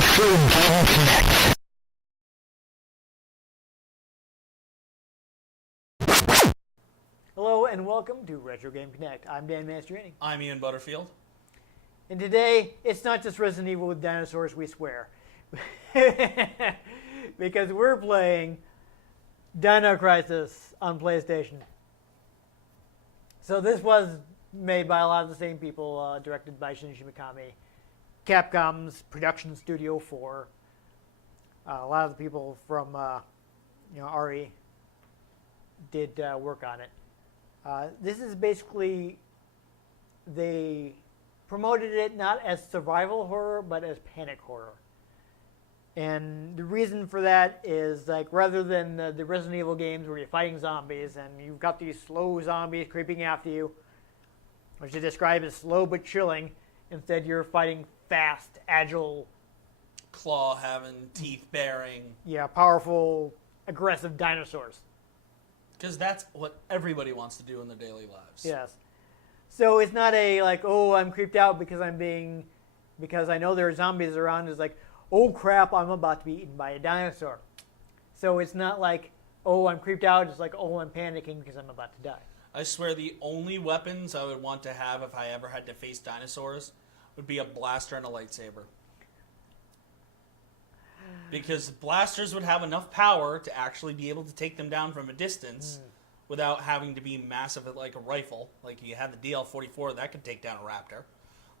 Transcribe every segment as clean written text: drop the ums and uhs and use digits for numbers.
Retro Game Connect. Hello and welcome to Retro Game Connect. I'm Dan Mastriani. I'm Ian Butterfield. And today, it's not just Resident Evil with dinosaurs, we swear. Because we're playing Dino Crisis on PlayStation. So this was made by a lot of the same people, directed by Shinji Mikami. Capcom's production studio for a lot of the people from RE did work on it. This is basically, they promoted it not as survival horror, but as panic horror. And the reason for that is, like, rather than the Resident Evil games where you're fighting zombies and you've got these slow zombies creeping after you, which they describe as slow but chilling, instead you're fighting fast, agile, Claw having, teeth bearing. yeah, powerful, aggressive dinosaurs. Because that's what everybody wants to do in their daily lives. Yes. So it's not a, like, oh, I'm creeped out because I know there are zombies around. It's like, oh, crap, I'm about to be eaten by a dinosaur. So it's not like, oh, I'm creeped out. It's like, oh, I'm panicking because I'm about to die. I swear the only weapons I would want to have if I ever had to face dinosaurs would be a blaster and a lightsaber. Because blasters would have enough power to actually be able to take them down from a distance without having to be massive like a rifle. Like you had the DL-44 that could take down a raptor.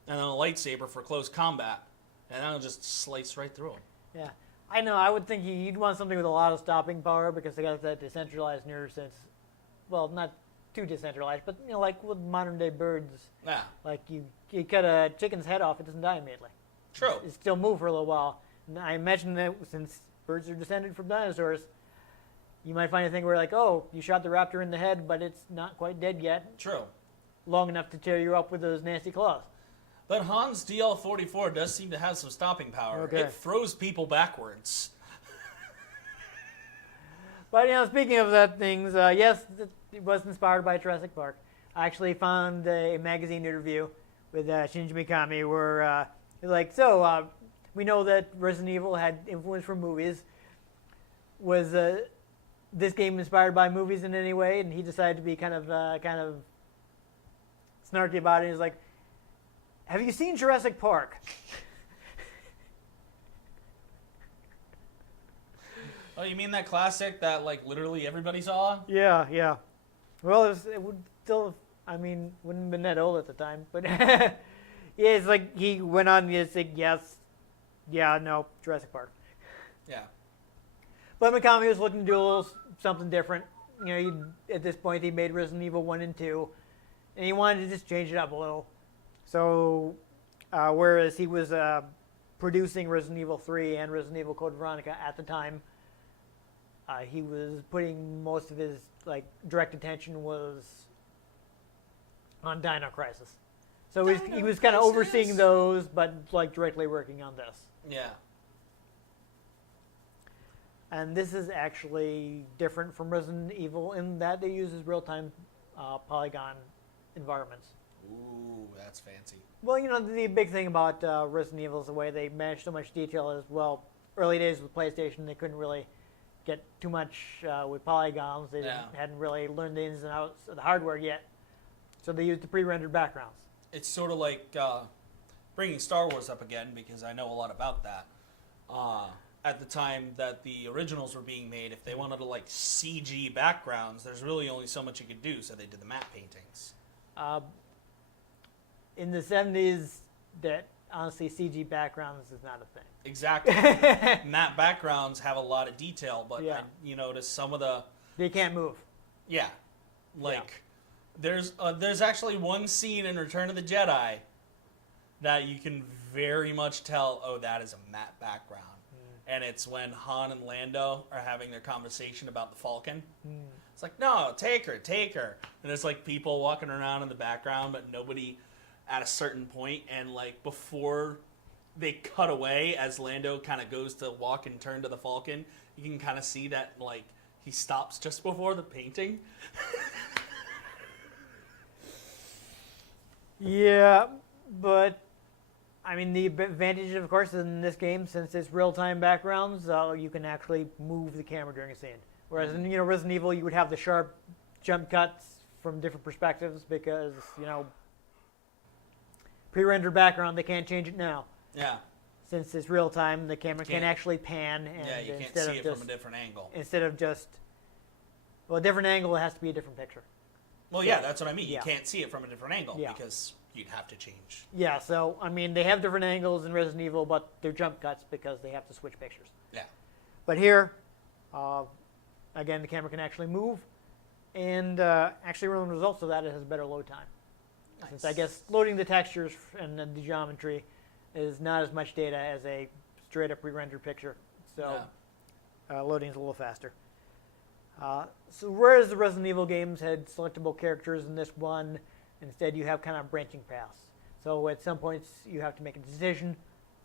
And then a lightsaber for close combat. And that'll just slice right through them. Yeah. I know. I would think you'd want something with a lot of stopping power because they got that decentralized nerve sense. Well, not too decentralized, but, you know, like with modern day birds. Yeah. Like you cut a chicken's head off, it doesn't die immediately. True. It still move for a little while. And I imagine that since birds are descended from dinosaurs, you might find a thing where, like, oh, you shot the raptor in the head, but it's not quite dead yet. True. Long enough to tear you up with those nasty claws. But Han's DL-44 does seem to have some stopping power. Okay. It throws people backwards. But, you know, speaking of that things, yes, it was inspired by Jurassic Park. I actually found a magazine interview with Shinji Mikami where he's like, so, we know that Resident Evil had influence from movies. Was this game inspired by movies in any way? And he decided to be kind of snarky about it. He's like, have you seen Jurassic Park? Oh, you mean that classic that, like, literally everybody saw? Yeah. Well, it would still, I mean, wouldn't have been that old at the time. But, yeah, it's like he went on to say, yes, yeah, no, Jurassic Park. Yeah. But Mikami was looking to do a little something different. You know, at this point, he made Resident Evil 1 and 2, and he wanted to just change it up a little. So, whereas he was producing Resident Evil 3 and Resident Evil Code Veronica at the time, he was putting most of his, like, direct attention was on Dino Crisis. So he was kind of overseeing those, but, like, directly working on this. Yeah. And this is actually different from Resident Evil in that they use real-time polygon environments. Ooh, that's fancy. Well, you know, the big thing about Resident Evil is the way they manage so much detail as well. Early days with PlayStation, they couldn't really get too much with polygons. They hadn't really learned the ins and outs of the hardware yet. So they used the pre-rendered backgrounds. It's sort of like bringing Star Wars up again, because I know a lot about that. At the time that the originals were being made, if they wanted to, like, CG backgrounds, there's really only so much you could do, so they did the matte paintings. In the 70s, that honestly, CG backgrounds is not a thing. Exactly. Matte backgrounds have a lot of detail, but you notice some of the... They can't move. Yeah. Like, there's actually one scene in Return of the Jedi that you can very much tell, oh, that is a matte background. And it's when Han and Lando are having their conversation about the Falcon. It's like, no, take her. And there's, like, people walking around in the background, but nobody at a certain point. And, like, before they cut away, as Lando kind of goes to walk and turn to the Falcon, you can kind of see that, like, he stops just before the painting. Yeah, but I mean, the advantage, of course, in this game, since it's real-time backgrounds, you can actually move the camera during a scene. Whereas in Resident Evil, you would have the sharp jump cuts from different perspectives because pre-rendered background, they can't change it now. Yeah. Since it's real-time, the camera can actually pan, and you can't see it from a different angle. Instead of just a different angle, it has to be a different picture. Well, yeah, that's what I mean. Yeah. You can't see it from a different angle Yeah. because you'd have to change. Yeah, so, I mean, they have different angles in Resident Evil, but they're jump cuts because they have to switch pictures. Yeah. But here, again, the camera can actually move, and actually, one of the results of that, it has better load time. Nice. Since I guess loading the textures and the geometry is not as much data as a straight-up re-rendered picture, so loading is a little faster. So whereas the Resident Evil games had selectable characters in this one, instead you have kind of branching paths. So at some points you have to make a decision,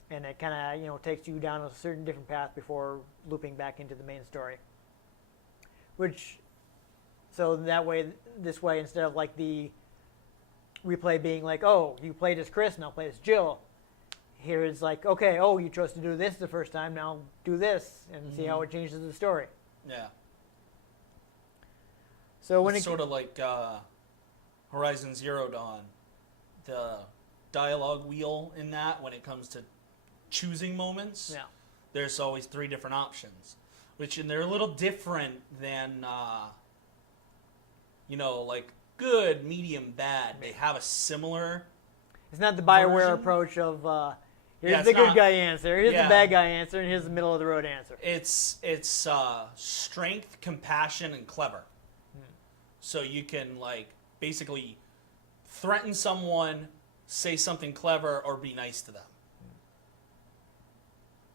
and it kind of takes you down a certain different path before looping back into the main story. So that way, this way, instead of like the replay being like, oh, you played as Chris, now play as Jill. Here it's like, okay, oh, you chose to do this the first time, now do this, and see how it changes the story. Yeah. So when it's sort of like Horizon Zero Dawn, the dialogue wheel in that, when it comes to choosing moments, there's always 3 different options, and they're a little different than, like good, medium, bad. They have a similar. It's not the BioWare version. Approach of here's the good guy answer, here's the bad guy answer, and here's the middle of the road answer. It's strength, compassion, and clever. So you can basically threaten someone, say something clever, or be nice to them.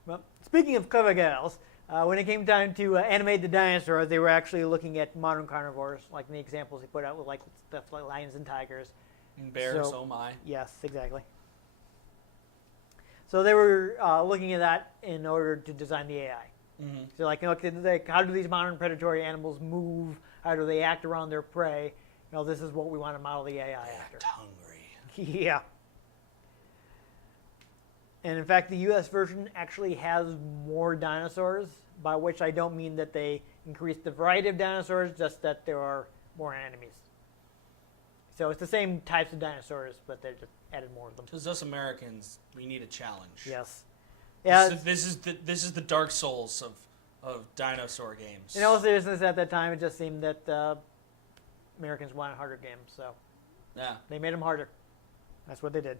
Well, speaking of clever gals, when it came time to animate the dinosaurs, they were actually looking at modern carnivores, like the examples they put out with stuff like lions and tigers. And bears, oh my. Yes, exactly. So they were looking at that in order to design the AI. Mm-hmm. So how do these modern predatory animals move? How do they act around their prey? This is what we want to model the AI after. Act hungry. Yeah. And in fact, the US version actually has more dinosaurs, by which I don't mean that they increased the variety of dinosaurs, just that there are more enemies. So it's the same types of dinosaurs, but they just added more of them. Because us Americans, we need a challenge. Yes. Yeah. This is the Dark Souls of dinosaur games. In all seriousness, at that time, it just seemed that Americans wanted harder games, so they made them harder. That's what they did.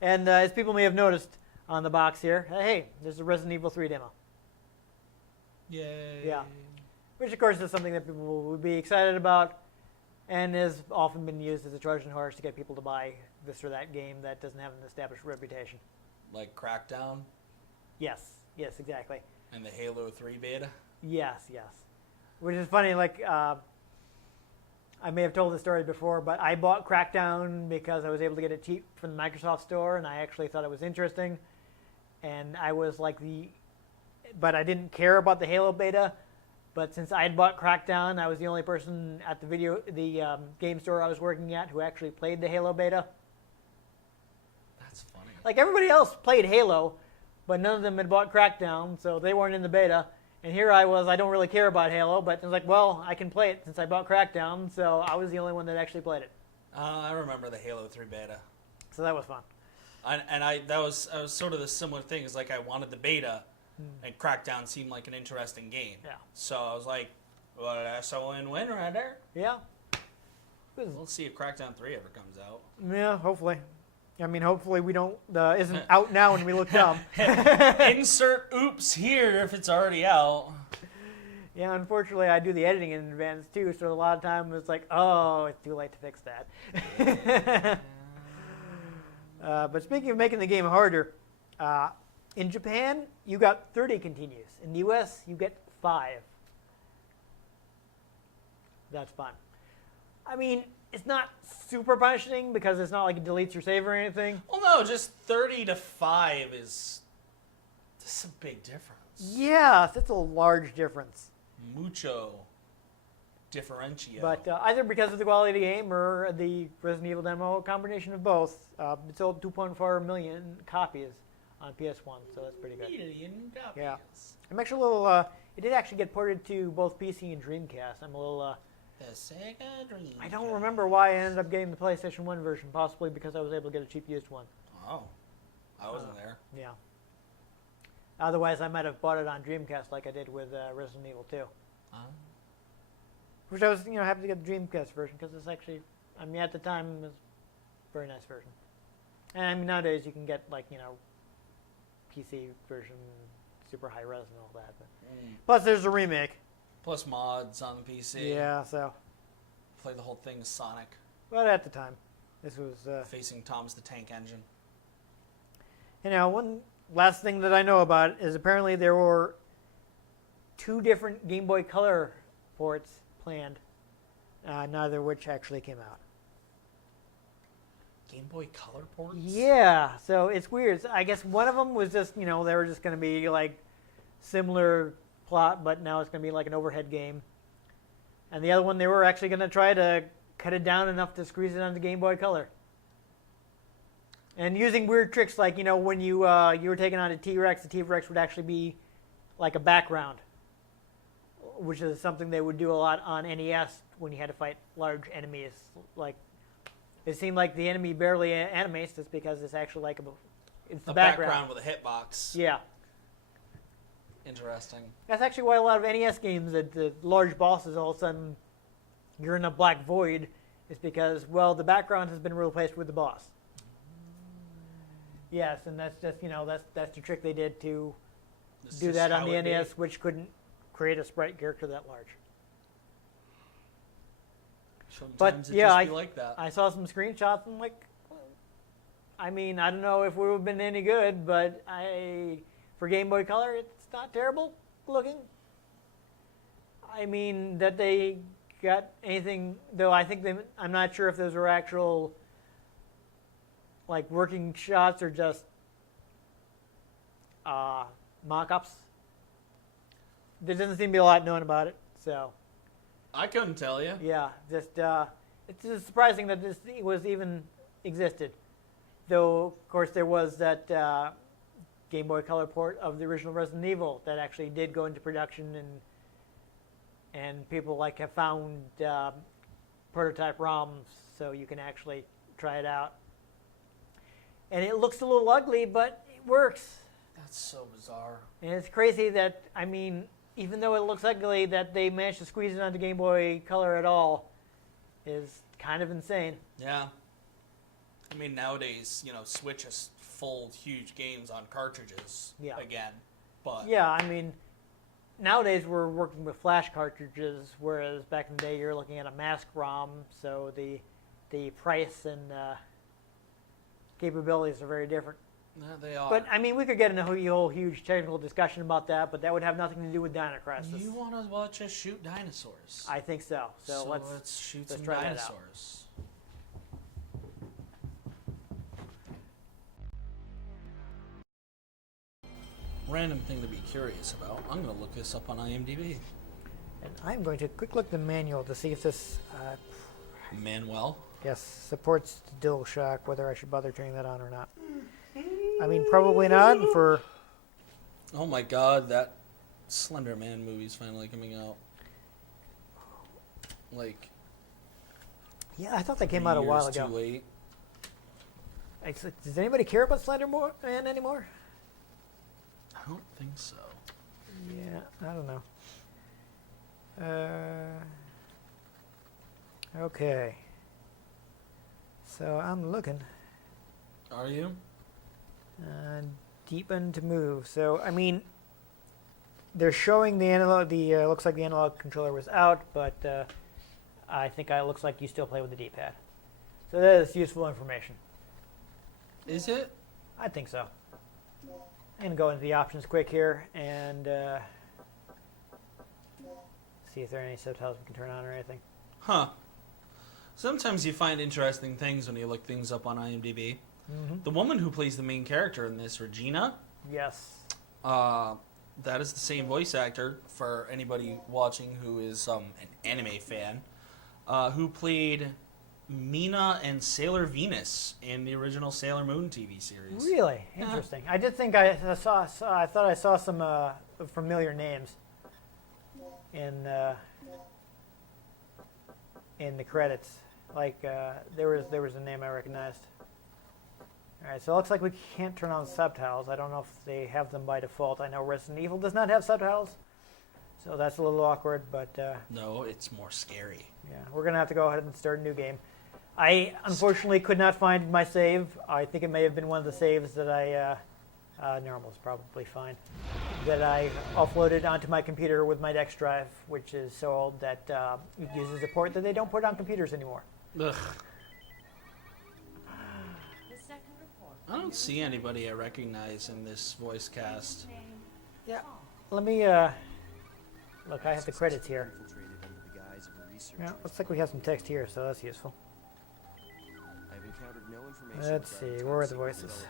And as people may have noticed on the box here, hey, there's a Resident Evil 3 demo. Yay. Yeah. Which, of course, is something that people would be excited about, and has often been used as a Trojan horse to get people to buy this or that game that doesn't have an established reputation. Like Crackdown? Yes, exactly. And the Halo 3 beta? Yes. Which is funny, I may have told this story before, but I bought Crackdown because I was able to get it cheap from the Microsoft Store, and I actually thought it was interesting. And I was but I didn't care about the Halo beta. But since I had bought Crackdown, I was the only person at the game store I was working at who actually played the Halo beta. That's funny. Everybody else played Halo, but none of them had bought Crackdown, so they weren't in the beta. And here I was, I don't really care about Halo, but I was well, I can play it since I bought Crackdown, so I was the only one that actually played it. I remember the Halo 3 beta. So that was fun. That was sort of the similar thing. Is I wanted the beta, and Crackdown seemed like an interesting game. Yeah. So I was like, well, that's a win-win right there. Yeah. We'll see if Crackdown 3 ever comes out. Yeah, hopefully. I mean, hopefully we don't, isn't out now when we look dumb. Insert oops here if it's already out. Yeah, unfortunately I do the editing in advance too, so a lot of times it's oh, it's too late to fix that. But speaking of making the game harder, in Japan you got 30 continues. In the US you get 5. That's fun. I mean, it's not super punishing because it's not like it deletes your save or anything. Well, no, just 30 to 5 that's a big difference. Yeah, that's a large difference. Mucho. differentiate. But either because of the quality of the game or the Resident Evil demo, a combination of both, it sold 2.4 million copies on PS1, so that's pretty good. Million copies. Yeah. I'm actually a little. It did actually get ported to both PC and Dreamcast. I'm a little. The Sega Dream. I don't remember why I ended up getting the PlayStation 1 version, possibly because I was able to get a cheap used one. Oh, I wasn't there. Yeah. Otherwise, I might have bought it on Dreamcast like I did with Resident Evil 2. Which I was, happy to get the Dreamcast version because it's actually, at the time, it was a very nice version. And nowadays you can get PC version, super high res and all that. But. Plus, there's a remake. Plus mods on the PC. Yeah, so. Play the whole thing as Sonic. But at the time, this was. Facing Tom's the Tank Engine. One last thing that I know about it is apparently there were 2 different Game Boy Color ports planned, neither of which actually came out. Game Boy Color ports? Yeah, so it's weird. So I guess one of them was just, they were just going to be like similar plot, but now it's going to be like an overhead game. And the other one, they were actually going to try to cut it down enough to squeeze it onto Game Boy Color. And using weird tricks like, when you were taking on a T-Rex, the T-Rex would actually be like a background, which is something they would do a lot on NES when you had to fight large enemies. Like, it seemed like the enemy barely animates just because it's actually like it's the background with a hitbox. Yeah. Interesting. That's actually why a lot of NES games, the large bosses, all of a sudden, you're in a black void, is because, well, the background has been replaced with the boss. Yes, and that's just, that's the trick they did to do that on the NES, which couldn't create a sprite character that large. Sometimes it just be like that. I saw some screenshots and I don't know if we would have been any good, but for Game Boy Color, it's not terrible looking. That they got anything, though I think I'm not sure if those were actual working shots or just mock-ups. There doesn't seem to be a lot known about it, so. I couldn't tell you. Yeah, it's just surprising that this was even existed. Though, of course, there was that Game Boy Color port of the original Resident Evil that actually did go into production, and people have found prototype ROMs, so you can actually try it out. And it looks a little ugly, but it works. That's so bizarre. And it's crazy that, even though it looks ugly, that they managed to squeeze it onto Game Boy Color at all is kind of insane. Yeah. Nowadays, Switch fold huge games on cartridges again. But yeah, nowadays we're working with flash cartridges, whereas back in the day you're looking at a mask ROM, so the price and capabilities are very different. Yeah, they are. But we could get into a whole huge technical discussion about that, but that would have nothing to do with Dino Crisis. You want to watch us shoot dinosaurs? I think so. So let's shoot some try dinosaurs. Random thing to be curious about. I'm going to look this up on IMDb. And I'm going to quick look at the manual to see if this Manuel? Yes, supports the DualShock, whether I should bother turning that on or not. Probably not. For oh my God, that Slender Man movie's finally coming out. Yeah, I thought that came out a while ago. Too late. Does anybody care about Slender Man anymore? I don't think so. Yeah, I don't know. Okay. So I'm looking. Are you? Deepen to move. So they're showing the analog. Looks like the analog controller was out, but I think it looks like you still play with the D-pad. So that is useful information. Is it? I think so. I'm gonna go into the options quick here and see if there are any subtitles we can turn on or anything. Huh. Sometimes you find interesting things when you look things up on IMDb. Mm-hmm. The woman who plays the main character in this, Regina. Yes. that is the same voice actor for anybody watching who is an anime fan, who played Mina and Sailor Venus in the original Sailor Moon TV series. Really interesting. I did think I thought I saw some familiar names in the credits. Like there was a name I recognized. All right, so it looks like we can't turn on subtitles. I don't know if they have them by default. I know Resident Evil does not have subtitles, so that's a little awkward. But No, it's more scary. yeah, we're gonna have to go ahead and start a new game. I unfortunately could not find my save. I think it may have been one of the saves that I normal's probably fine, that I offloaded onto my computer with my Dex drive, which is so old that it uses a port that they don't put on computers anymore. Ugh. I don't see anybody I recognize in this voice cast. Yeah. Let me look. I have the credits here. Yeah, looks like we have some text here, so that's useful. Let's see, where are the voices?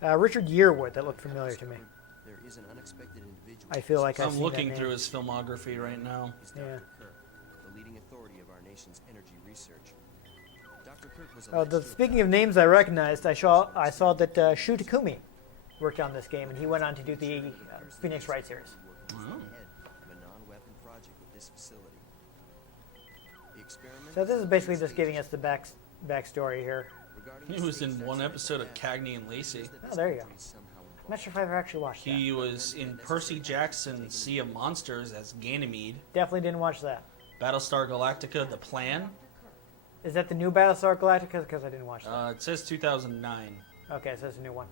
Richard Yearwood, that looked familiar to me. I feel like I've I'm seen looking that through name. his filmography right now. Yeah. The leading authority of our nation's energy research. Dr. Kirk was Speaking of names I recognized, I saw that Shu Takumi worked on this game, and he went on to do the Phoenix Wright series. Oh. head of a non-weapon project with this facility. The experiment So this is basically just giving us the backstory here. He was in one episode of Cagney and Lacey. Oh, there you go. I'm not sure if I ever actually watched that. He was in Percy Jackson's Sea of Monsters as Ganymede. Definitely didn't watch that. Battlestar Galactica: The Plan. Is that the new Battlestar Galactica? Because I didn't watch that. It says 2009. Okay, so it's a new one.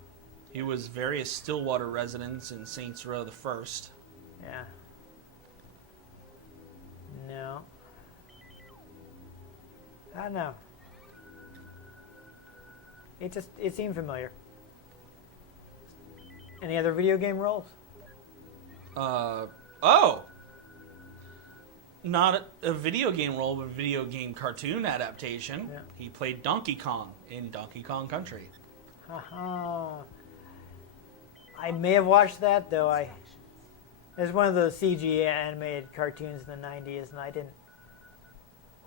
He was various Stillwater residents in Saints Row the First. Yeah. No. I don't know. It seemed familiar. Any other video game roles? Not a video game role, but a video game cartoon adaptation. Yeah. He played Donkey Kong in Donkey Kong Country. Haha. I may have watched that though. There's one of those CG animated cartoons in the 90s, and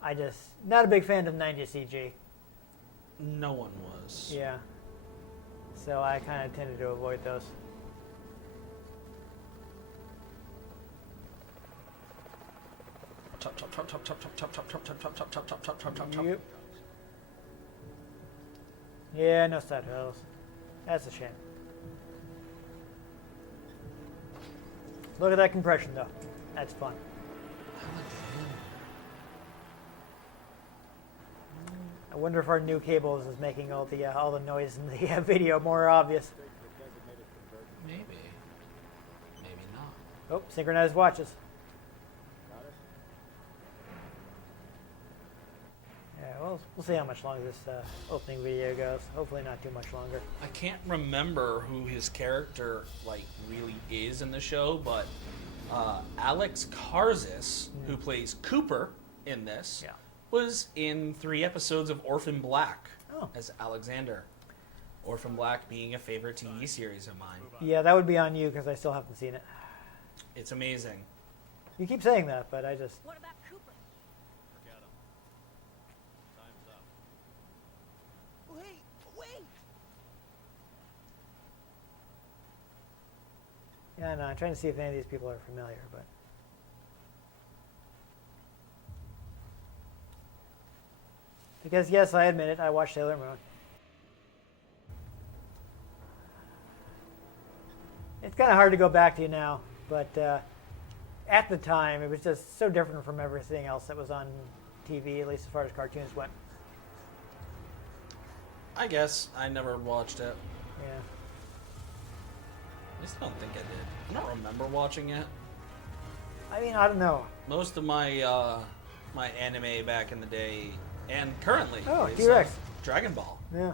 I just not a big fan of 90s CG. No one was. Yeah. So I kind of tended to avoid those. Chop, chop, chop, chop, chop, chop, chop, chop, chop, chop, chop, chop, chop, chop, chop, chop, chop, chop. Yep. Yeah, no subtitles. That's a shame. Look at that compression, though. That's fun. I wonder if our new cables is making all the noise in the video more obvious. Maybe. Maybe not. Oh, synchronized watches. Yeah, well, we'll see how much longer this opening video goes. Hopefully not too much longer. I can't remember who his character really is in the show, but Alex Karzis, who plays Cooper in this, Yeah. was in 3 episodes of Orphan Black Oh. as Alexander. Orphan Black being a favorite TV series of mine. Yeah, that would be on you because I still haven't seen it. It's amazing. You keep saying that, but I just... What about Cooper? Forget him. Time's up. Wait! Yeah, no, I'm trying to see if any of these people are familiar, but... Because, yes, I admit it, I watched Sailor Moon. It's kind of hard to go back to now, but at the time, it was just so different from everything else that was on TV, at least as far as cartoons went. I guess I never watched it. Yeah. At least I don't think I did. I don't remember watching it. I mean, I don't know. Most of my my anime back in the day and currently Oh, is T-Rex. Dragon Ball. Yeah.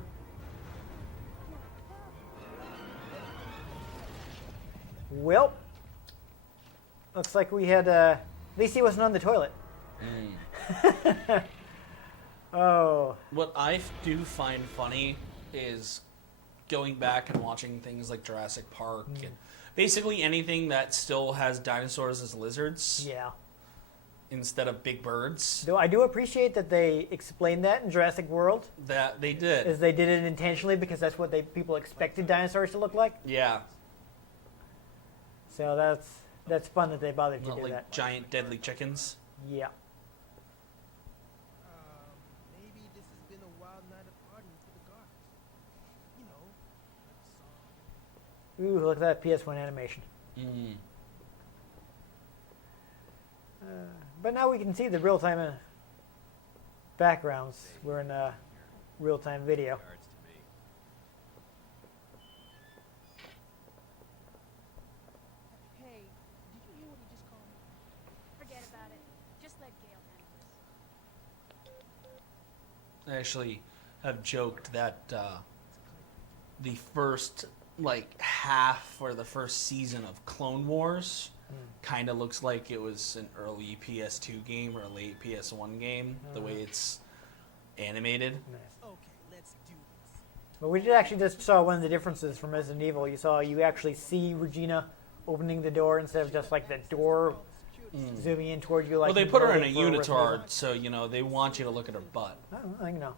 Well, looks like we had, at least he wasn't on the toilet. Oh, What I do find funny is going back and watching things like Jurassic Park and basically anything that still has dinosaurs as lizards Yeah. instead of big birds. Though I do appreciate that they explained that in Jurassic World, That they did. is they did it intentionally because that's what people expected dinosaurs to look like. Yeah. So that's fun that they bothered to Not do like that. giant deadly chickens. Yeah. Maybe this has been a wild night of partying for the guards. You know, like a song. Ooh, look at that PS1 animation. Mm. But now we can see the real-time backgrounds. We're in a real-time video. Guards to me. Hey, did you hear what he just called me? Forget about it. Just let Gale handle this. I actually have joked that the first half or the first season of Clone Wars kind of looks like it was an early PS2 game or a late PS1 game, the way it's animated. Nice. Okay, let's do this. But we actually just saw one of the differences from Resident Evil. You actually see Regina opening the door instead of just like the door zooming in towards you. Like Well, they you put her in normally a for Resident Evil. unitard, so they want you to look at her butt. I know.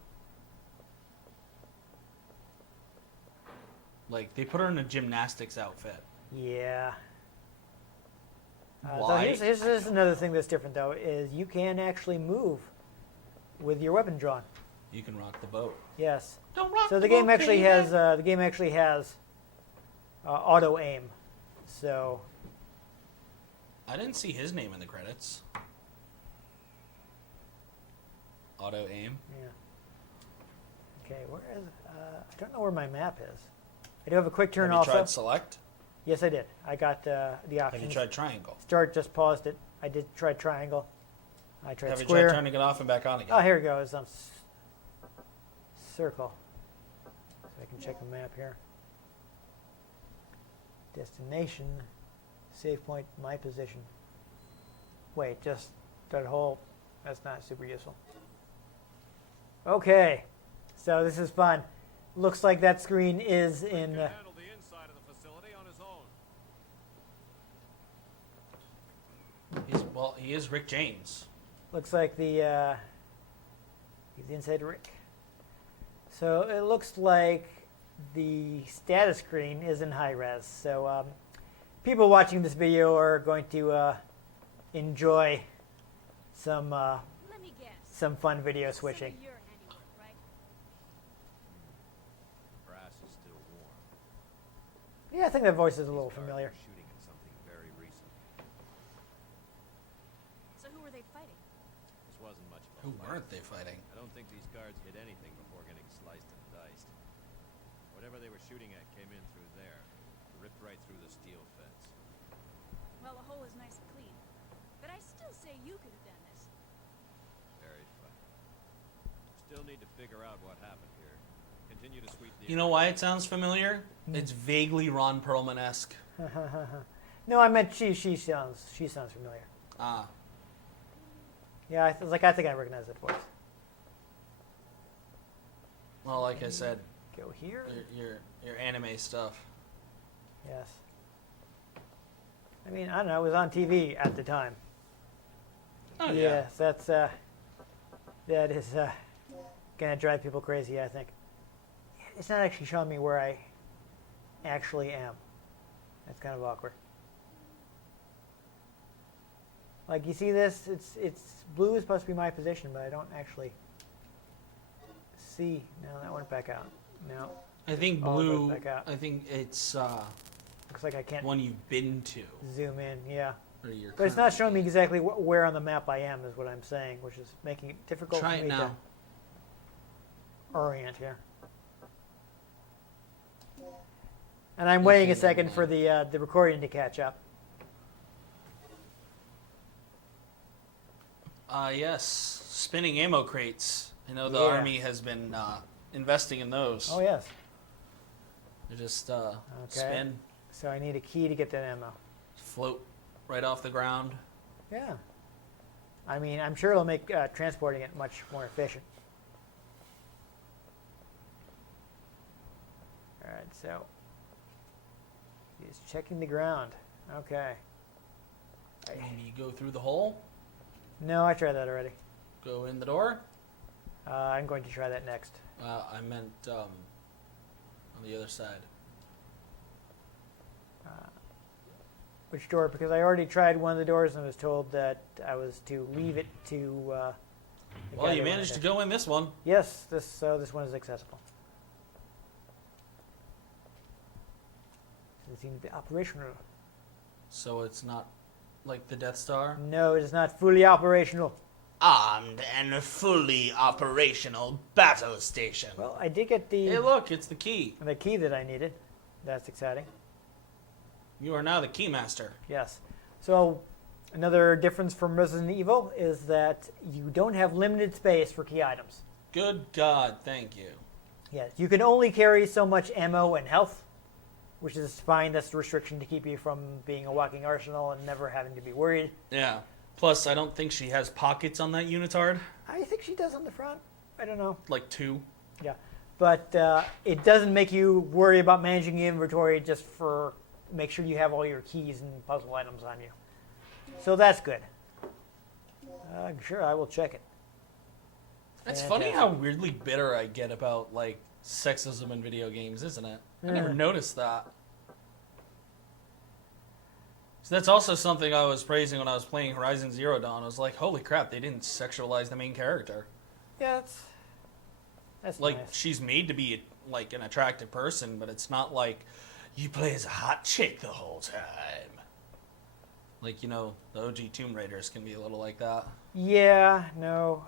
Like they put her in a gymnastics outfit. Yeah. So Why? here's another thing that's different though is you can actually move with your weapon drawn. You can rock the boat. Yes. Don't rock So the game actually has auto aim. So I didn't see his name in the credits. Auto aim. yeah. Okay, where is? I don't know where my map is. I do have a quick turn Have you also. tried select? Yes, I did. I got the options. Have you tried triangle? Start just paused it. I did try triangle. I tried Have you square. tried turning it off and back on again? Oh, here it goes. Circle. So I can check the map here. Destination. Save point. My position. Wait, just that whole. That's not super useful. Okay. So this is fun. Looks like that screen is in. Can handle the inside of the facility on his own. He is Rick James. Looks like he's inside Rick. So it looks like the status screen is in high res. So people watching this video are going to enjoy some Let me guess. some fun video This is some of switching. your handiwork, right? Brass is still warm. Yeah, I think that voice is a little These guards familiar. are shooting at something very recent. So who were they fighting? This wasn't much of a Who fight. weren't they fighting? I don't think these guards hit anything before getting sliced and diced. Whatever they were shooting at came in through there, ripped right through the steel fence. Well, the hole is nice and clean. But I still say you could have done this. Very funny. Still need to figure out what happened here. Continue to sweep the. You know why it sounds familiar? It's vaguely Ron Perlman-esque. No, I meant she sounds familiar. Ah, Yeah, I think I recognize that voice. well, like I said, Go here. your anime stuff. Yes. I mean, I don't know. It was on TV at the time. Oh yeah. Yes, that is gonna drive people crazy. I think it's not actually showing me where I actually am. That's kind of awkward. Like you see this, it's blue is supposed to be my position, but I don't actually see. No, that went back out. No, I think Oh, it goes blue. back out. I think it's looks like I can't one you've been to. zoom in. Yeah. Or your But it's current- not showing me exactly where on the map I am, is what I'm saying, which is making it difficult Try for it me now. to orient here. And I'm waiting a Okay, second never for the recording to catch up. Yes, spinning ammo crates. I know the Yeah. army has been investing in those. Oh yes. They just Okay. spin, So I need a key to get that ammo. float right off the ground. Yeah. I mean, I'm sure it'll make transporting it much more efficient. All right, So he's checking the ground. Okay. Maybe you go through the hole, No, I tried that already. go in the door. I'm going to try that next. I meant on the other side. Which door? Because I already tried one of the doors and was told that I was to leave it to. The guy Well, you that managed to wanted go in this one. Yes, this one is accessible. Doesn't seem to be operational. So it's not like the Death Star. No, it is not fully operational. Armed and fully operational battle station. Well, I did get Hey, look, it's the key. the key that I needed. That's exciting. You are now the keymaster. Yes. So another difference from Resident Evil is that you don't have limited space for key items. Good God, thank you. Yes, you can only carry so much ammo and health, which is fine. That's the restriction to keep you from being a walking arsenal and never having to be worried. Yeah. Plus, I don't think she has pockets on that unitard. I think she does on the front. I don't know. Like 2. Yeah. But it doesn't make you worry about managing your inventory just for make sure you have all your keys and puzzle items on you. So that's good. Sure, I will check it. It's funny how weirdly bitter I get about, like, sexism in video games, isn't it? I never Yeah. noticed that. So that's also something I was praising when I was playing Horizon Zero Dawn. I was like, holy crap, they didn't sexualize the main character. Yeah, that's Like, nice. she's made to be, like, an attractive person, but it's not like, you play as a hot chick the whole time. Like, you know, the OG Tomb Raiders can be a little like that. Yeah, no.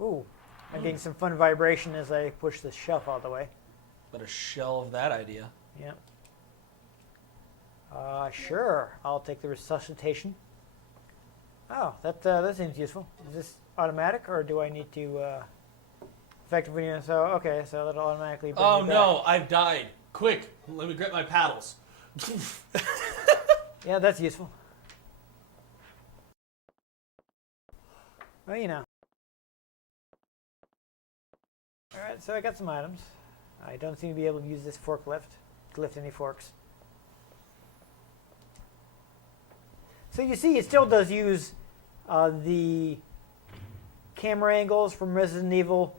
Ooh, I'm getting some fun vibration as I push this shelf all the way. Better shelve that idea. Yeah. Sure. I'll take the resuscitation. Oh, that seems useful. Is this automatic, or do I need to effectively? So okay, so that'll automatically. Bring Oh me back. no, I've died. Quick, let me grab my paddles. Yeah, that's useful. Well, you know. All right, so I got some items. I don't seem to be able to use this forklift to lift any forks. So you see, it still does use the camera angles from Resident Evil,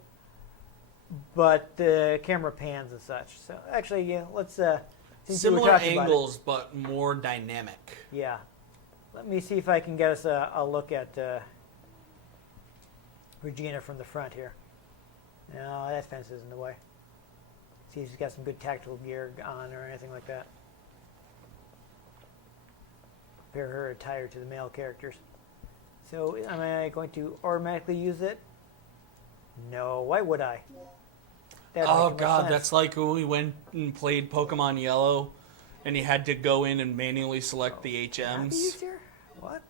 but the camera pans and such. So actually, yeah, let's since you were Similar talking about it- angles, but more dynamic. yeah. Let me see if I can get us a look at Regina from the front here. No, that fence is in the way. See if she's got some good tactical gear on or anything like that. Compare her attire to the male characters. So am I going to automatically use it? No, why would I? That would Oh make too much god, sense. that's like when we went and played Pokemon Yellow, and you had to go in and manually select the Not be used HMs. here? What?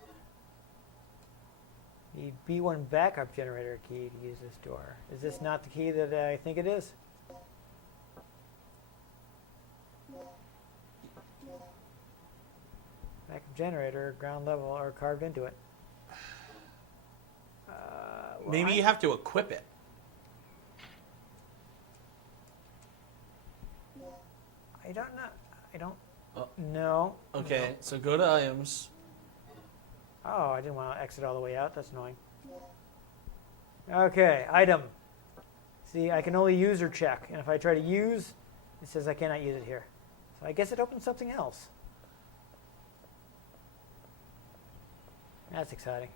Need B1 backup generator key to use this door. Is this not the key that I think it is? Backup generator, ground level, are carved into it. Well, Maybe you have to equip it. I don't know. I don't. Oh. No. Okay, so go to items. Oh, I didn't want to exit all the way out. That's annoying. Okay, item. See, I can only use or check. And if I try to use, it says I cannot use it here. So I guess it opens something else. That's exciting.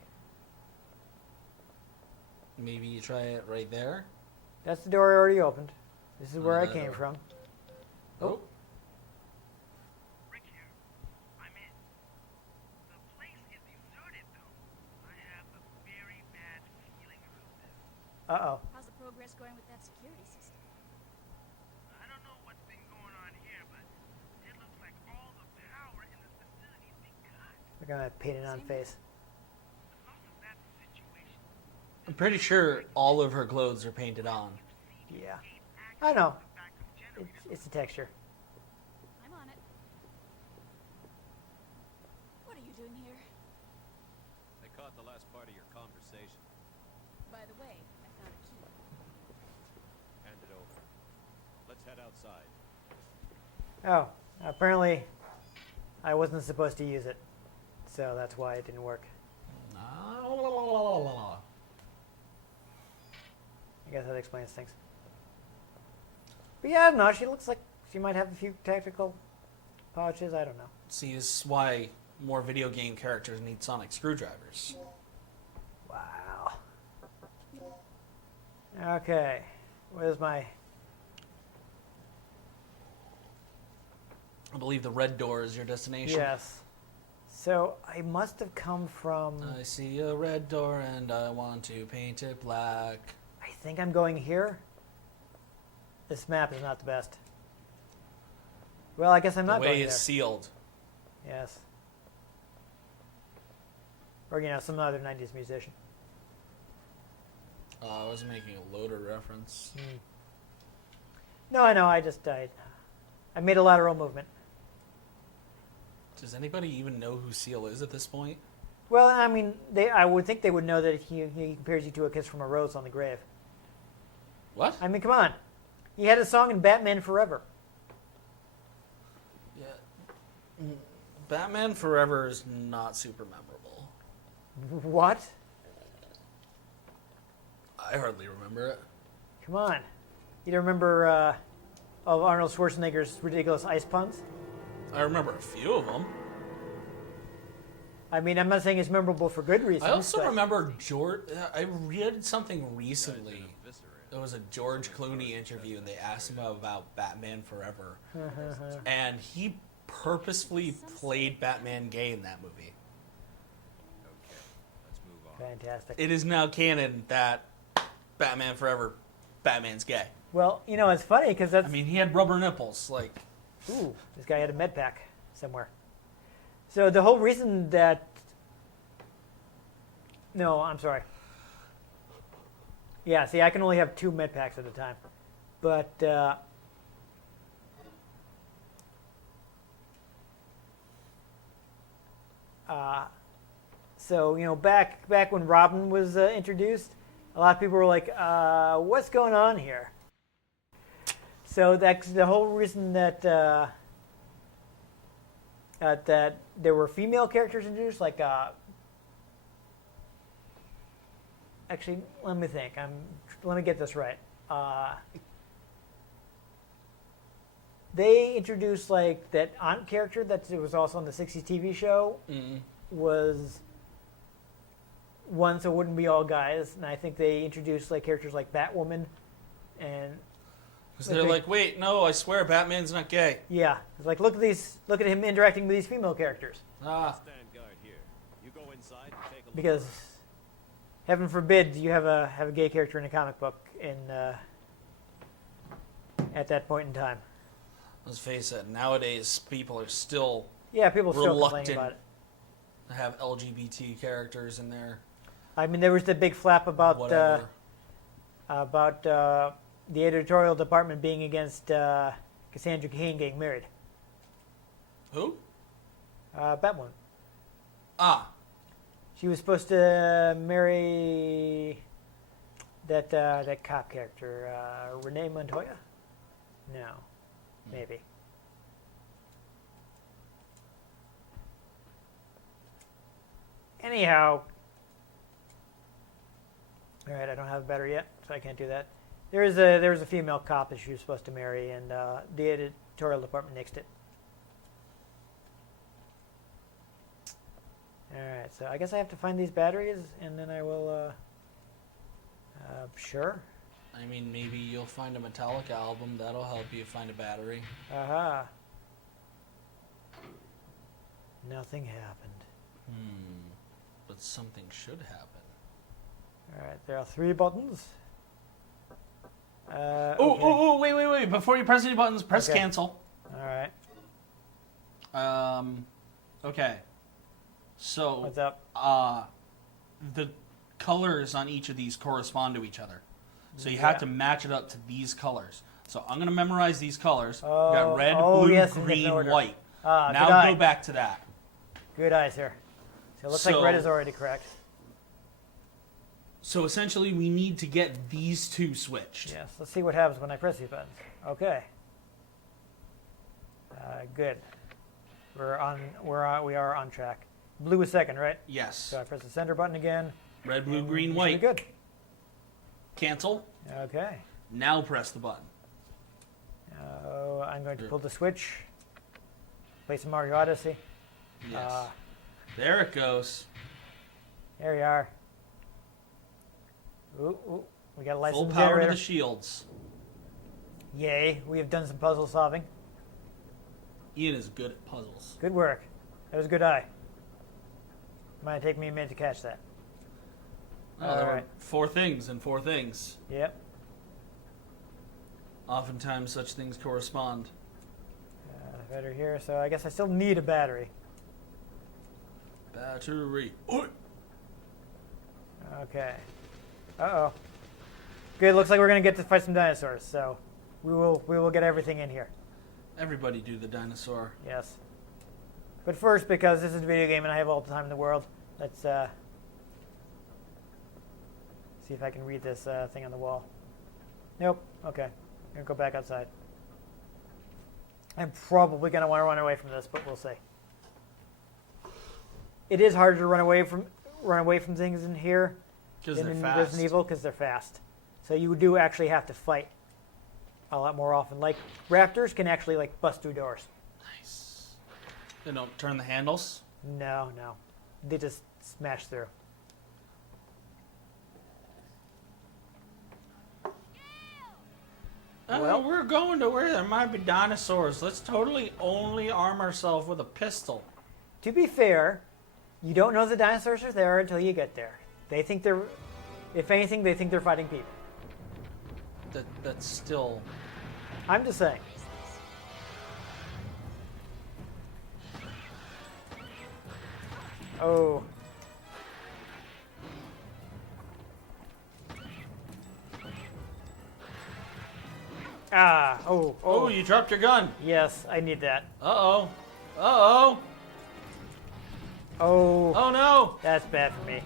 Maybe you try it right there. That's the door I already opened. This is where I that came door. from. Oh. Rick here. I'm in. The place is deserted, though. I have a very bad feeling about this. Uh-oh. How's the progress going with that security system? I don't know what's been going on here, but it looks like all the power in this facility is being cut. Look at that painted on face. Because of that situation, I'm pretty sure all of her clothes are painted on. Yeah. I know. It's the texture. I'm on it. What are you doing here? I caught the last part of your conversation. By the way, I found a key. Hand it over. Let's head outside. Oh, apparently I wasn't supposed to use it, so that's why it didn't work. I I guess that explains things. But yeah, I don't know. She looks like she might have a few tactical pouches. I don't know. See, this is why more video game characters need sonic screwdrivers. Wow. Okay. Where's my... I believe the red door is your destination. Yes. So I must have come from... I see a red door and I want to paint it black. I think I'm going here. This map is not the best. Well, I guess I'm not The going way there. is sealed. Yes. Or, you know, some other 90s musician. I was making a loader reference. No, I know. I made a lateral movement. Does anybody even know who Seal is at this point? Well, I mean, I would think they would know that he compares you to a kiss from a rose on the grave. What? I mean, come on. He had a song in Batman Forever. Yeah. Batman Forever is not super memorable. What? I hardly remember it. Come on. You don't remember of Arnold Schwarzenegger's ridiculous ice puns? I remember a few of them. I mean, I'm not saying it's memorable for good reasons. I also but- remember George. I read something recently. It was a George Clooney interview, and they asked him about Batman Forever, and he purposefully played Batman gay in that movie. Okay, let's move on. Fantastic. It is now canon that Batman Forever, Batman's gay. Well, you know, it's funny because that's... I mean, he had rubber nipples. Like, Ooh, this guy had a med pack somewhere. So the whole reason that... No, I'm sorry. Yeah, see, I can only have 2 med packs at a time. But... so, you know, back when Robin was introduced, a lot of people were like, what's going on here? So that's the whole reason that that there were female characters introduced. Like, actually, let me think. Let me get this right. They introduced like that aunt character that was also on the '60s TV show was one, so it wouldn't be all guys. And I think they introduced like characters like Batwoman and. because they're like, wait, no, I swear, Batman's not gay. Yeah, it's like look at him interacting with these female characters. Stand guard here. You go inside and take a look. Because, heaven forbid, you have a gay character in a comic book at that point in time. Let's face it, nowadays people are still Yeah, people still complaining reluctant about it. to have LGBT characters in there. I mean, there was the big flap about Whatever. The editorial department being against Cassandra Cain getting married. Who? Batwoman. Ah, She was supposed to marry that cop character, Renee Montoya? No, maybe. Anyhow, all right, I don't have a battery yet, so I can't do that. There was a female cop that she was supposed to marry, and the editorial department nixed it. All right, so I guess I have to find these batteries, and then I will. Sure. I mean, maybe you'll find a Metallica album that'll help you find a battery. Aha. Nothing happened. But something should happen. All right, there are 3 buttons. Oh, okay. oh, wait. Before you press any buttons, press Okay. cancel. All right. Okay. So, What's up? the colors on each of these correspond to each other. So you Yeah. have to match it up to these colors. So I'm going to memorize these colors. We Oh, got red, oh, blue, yes, in green, different order. white. Good Now eye. go back to that. Good eyes here. So it looks like So- red is already correct. So essentially we need to get these 2 switched. Yes. Let's see what happens when I press these buttons. Okay. Good. We are on track. Blue is second, right? Yes. So I press the center button again. Red, blue, and green, we should white. be good. Cancel. Okay. Now press the button. I'm going to pull the switch. Play some Mario Odyssey. Yes. There it goes. There you are. Ooh, we got a light Full from the power to generator. the shields. Yay, we have done some puzzle solving. Ian is good at puzzles. Good work. That was a good eye. Might take me a minute to catch that. Oh, there were Alright. 4 things and 4 things. Yep. Oftentimes such things correspond. Better here, so I guess I still need a battery. Battery. Oi! Okay. Uh-oh. Good, looks like we're going to get to fight some dinosaurs, so we will get everything in here. Everybody do the dinosaur. Yes. But first, because this is a video game and I have all the time in the world, let's see if I can read this thing on the wall. Nope. Okay. I'm going to go back outside. I'm probably going to want to run away from this, but we'll see. It is harder to run away from things in here Because than they're in fast. Resident Evil because they're fast. So you do actually have to fight a lot more often. Like raptors can actually like bust through doors. Nice. They don't turn the handles. No, they just smash through. Oh, Well- we're going to where there might be dinosaurs. Let's totally only arm ourselves with a pistol. To be fair, you don't know the dinosaurs are there until you get there. They think they're, if anything, they think they're fighting people. That's still... I'm just saying. Oh. Oh, you dropped your gun. Yes, I need that. Uh-oh. Uh-oh. Oh, Oh, no. that's bad for me.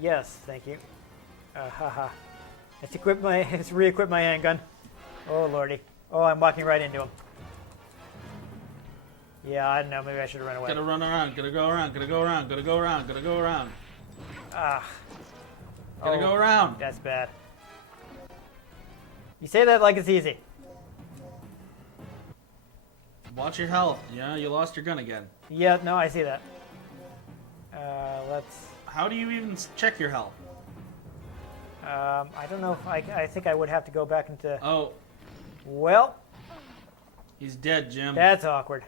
Yes, thank you. Haha. Let's re-equip my handgun. Oh, lordy. Oh, I'm walking right into him. Yeah, I don't know. Maybe I should have run away. Gotta run around. Gotta go around. Gotta go around. Gotta go around. Gotta go around. Ah. Gotta go around. That's bad. You say that like it's easy. Watch your health. Yeah, you lost your gun again. Yeah, no, I see that. Let's... How do you even check your health? I don't know if I think I would have to go back into... Oh, Well, he's dead, Jim. that's awkward.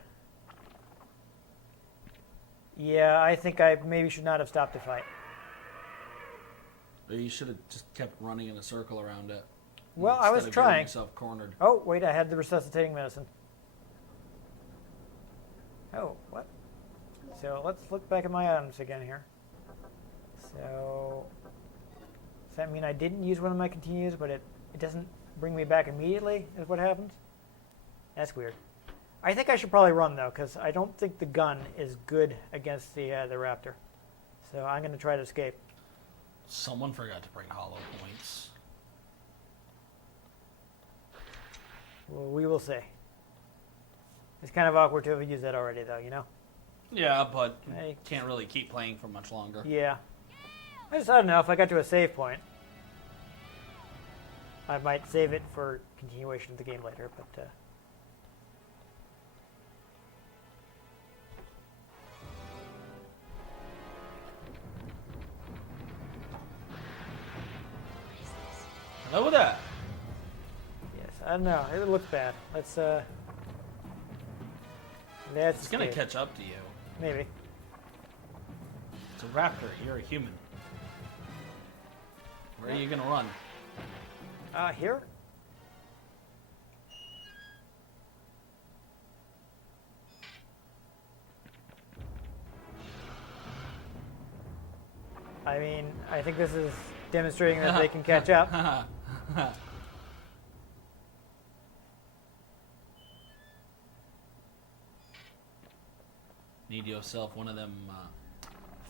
Yeah, I think I maybe should not have stopped the fight. Or you should have just kept running in a circle around it. Well, I was Instead of getting trying. yourself cornered. Oh, wait, I had the resuscitating medicine. Oh, what? So let's look back at my items again here. So, does that mean I didn't use one of my continues, but it doesn't bring me back immediately, is what happens? That's weird. I think I should probably run, though, because I don't think the gun is good against the raptor. So I'm going to try to escape. Someone forgot to bring hollow points. Well, we will see. It's kind of awkward to have used that already, though, you know? Yeah, but Hey. can't really keep playing for much longer. Yeah. I don't know, if I got to a save point, I might save it for continuation of the game later, but... Hello there. Yes, I don't know. It looks bad. Let's It's gonna escape. catch up to you. Maybe. It's a raptor. You're a human. Where are you gonna run? Here? I mean, I think this is demonstrating that they can catch up. Need yourself one of them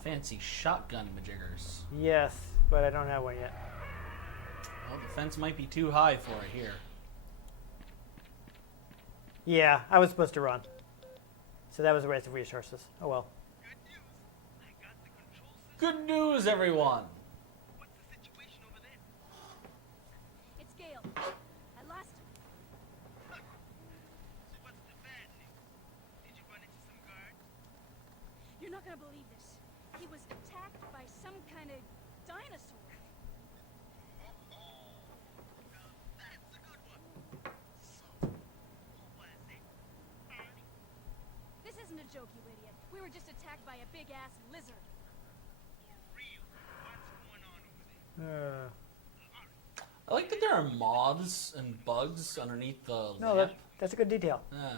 fancy shotgun majiggers. Yes, but I don't have one yet. Well, the fence might be too high for it here. Yeah, I was supposed to run. So that was a waste of resources. Oh well. Good news. I got the control system. Good news, everyone. What's the situation over there? It's Gale. I lost him. So what's the bad news? Did you run into some guards? You're not gonna believe this. He was attacked by some kind of dinosaur. Now that's a good one. So, who was it? Ernie? This isn't a joke, you idiot. We were just attacked by a big-ass lizard. For real? What's going on over there? I like that there are moths and bugs underneath the No, lamp. that's a good detail. Yeah.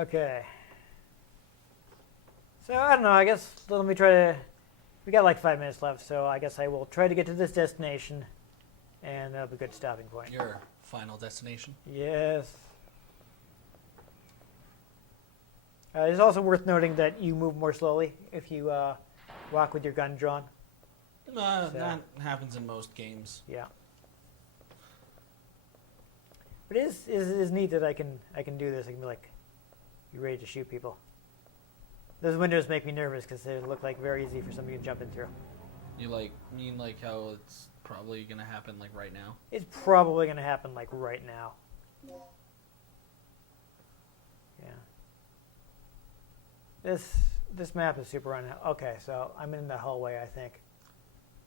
Okay. So, I don't know, I guess let me try to... We got like 5 minutes left, so I guess I will try to get to this destination. And that'll be a good stopping point. Your final destination. Yes. It's also worth noting that you move more slowly if you walk with your gun drawn. That happens in most games. Yeah. But it is neat that I can do this. I can be like, you ready to shoot people? Those windows make me nervous because they look like very easy for somebody to jump in through. You mean how it's probably gonna happen like right now? It's probably going to happen like right now. Yeah. This map is super run. Okay, so I'm in the hallway, I think.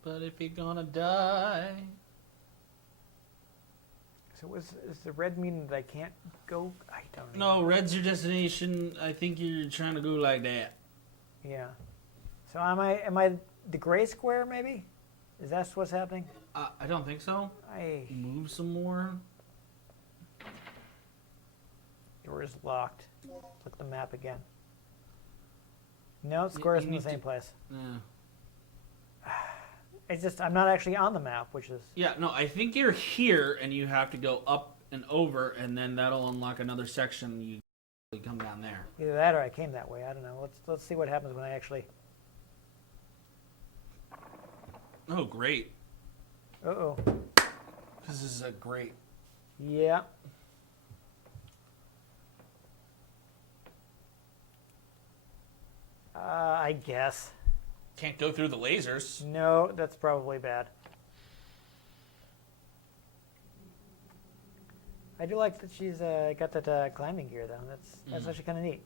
But if you're gonna die, So is the red meaning that I can't go? I don't no, know. red's your destination. I think you're trying to go like that. Yeah. So am I the gray square maybe? Is that what's happening? I don't think so. Move some more. Door is locked. Look at the map again. No, square's in the need same to- place. Yeah. It's just I'm not actually on the map, which is Yeah, no, I think you're here and you have to go up and over, and then that'll unlock another section. You come down there. either that or I came that way. I don't know. Let's see what happens when I actually. Oh, great. Uh-oh. This is a great. Yeah. I guess. Can't go through the lasers. No, that's probably bad. I do like that she's got that climbing gear though. That's actually kind of neat.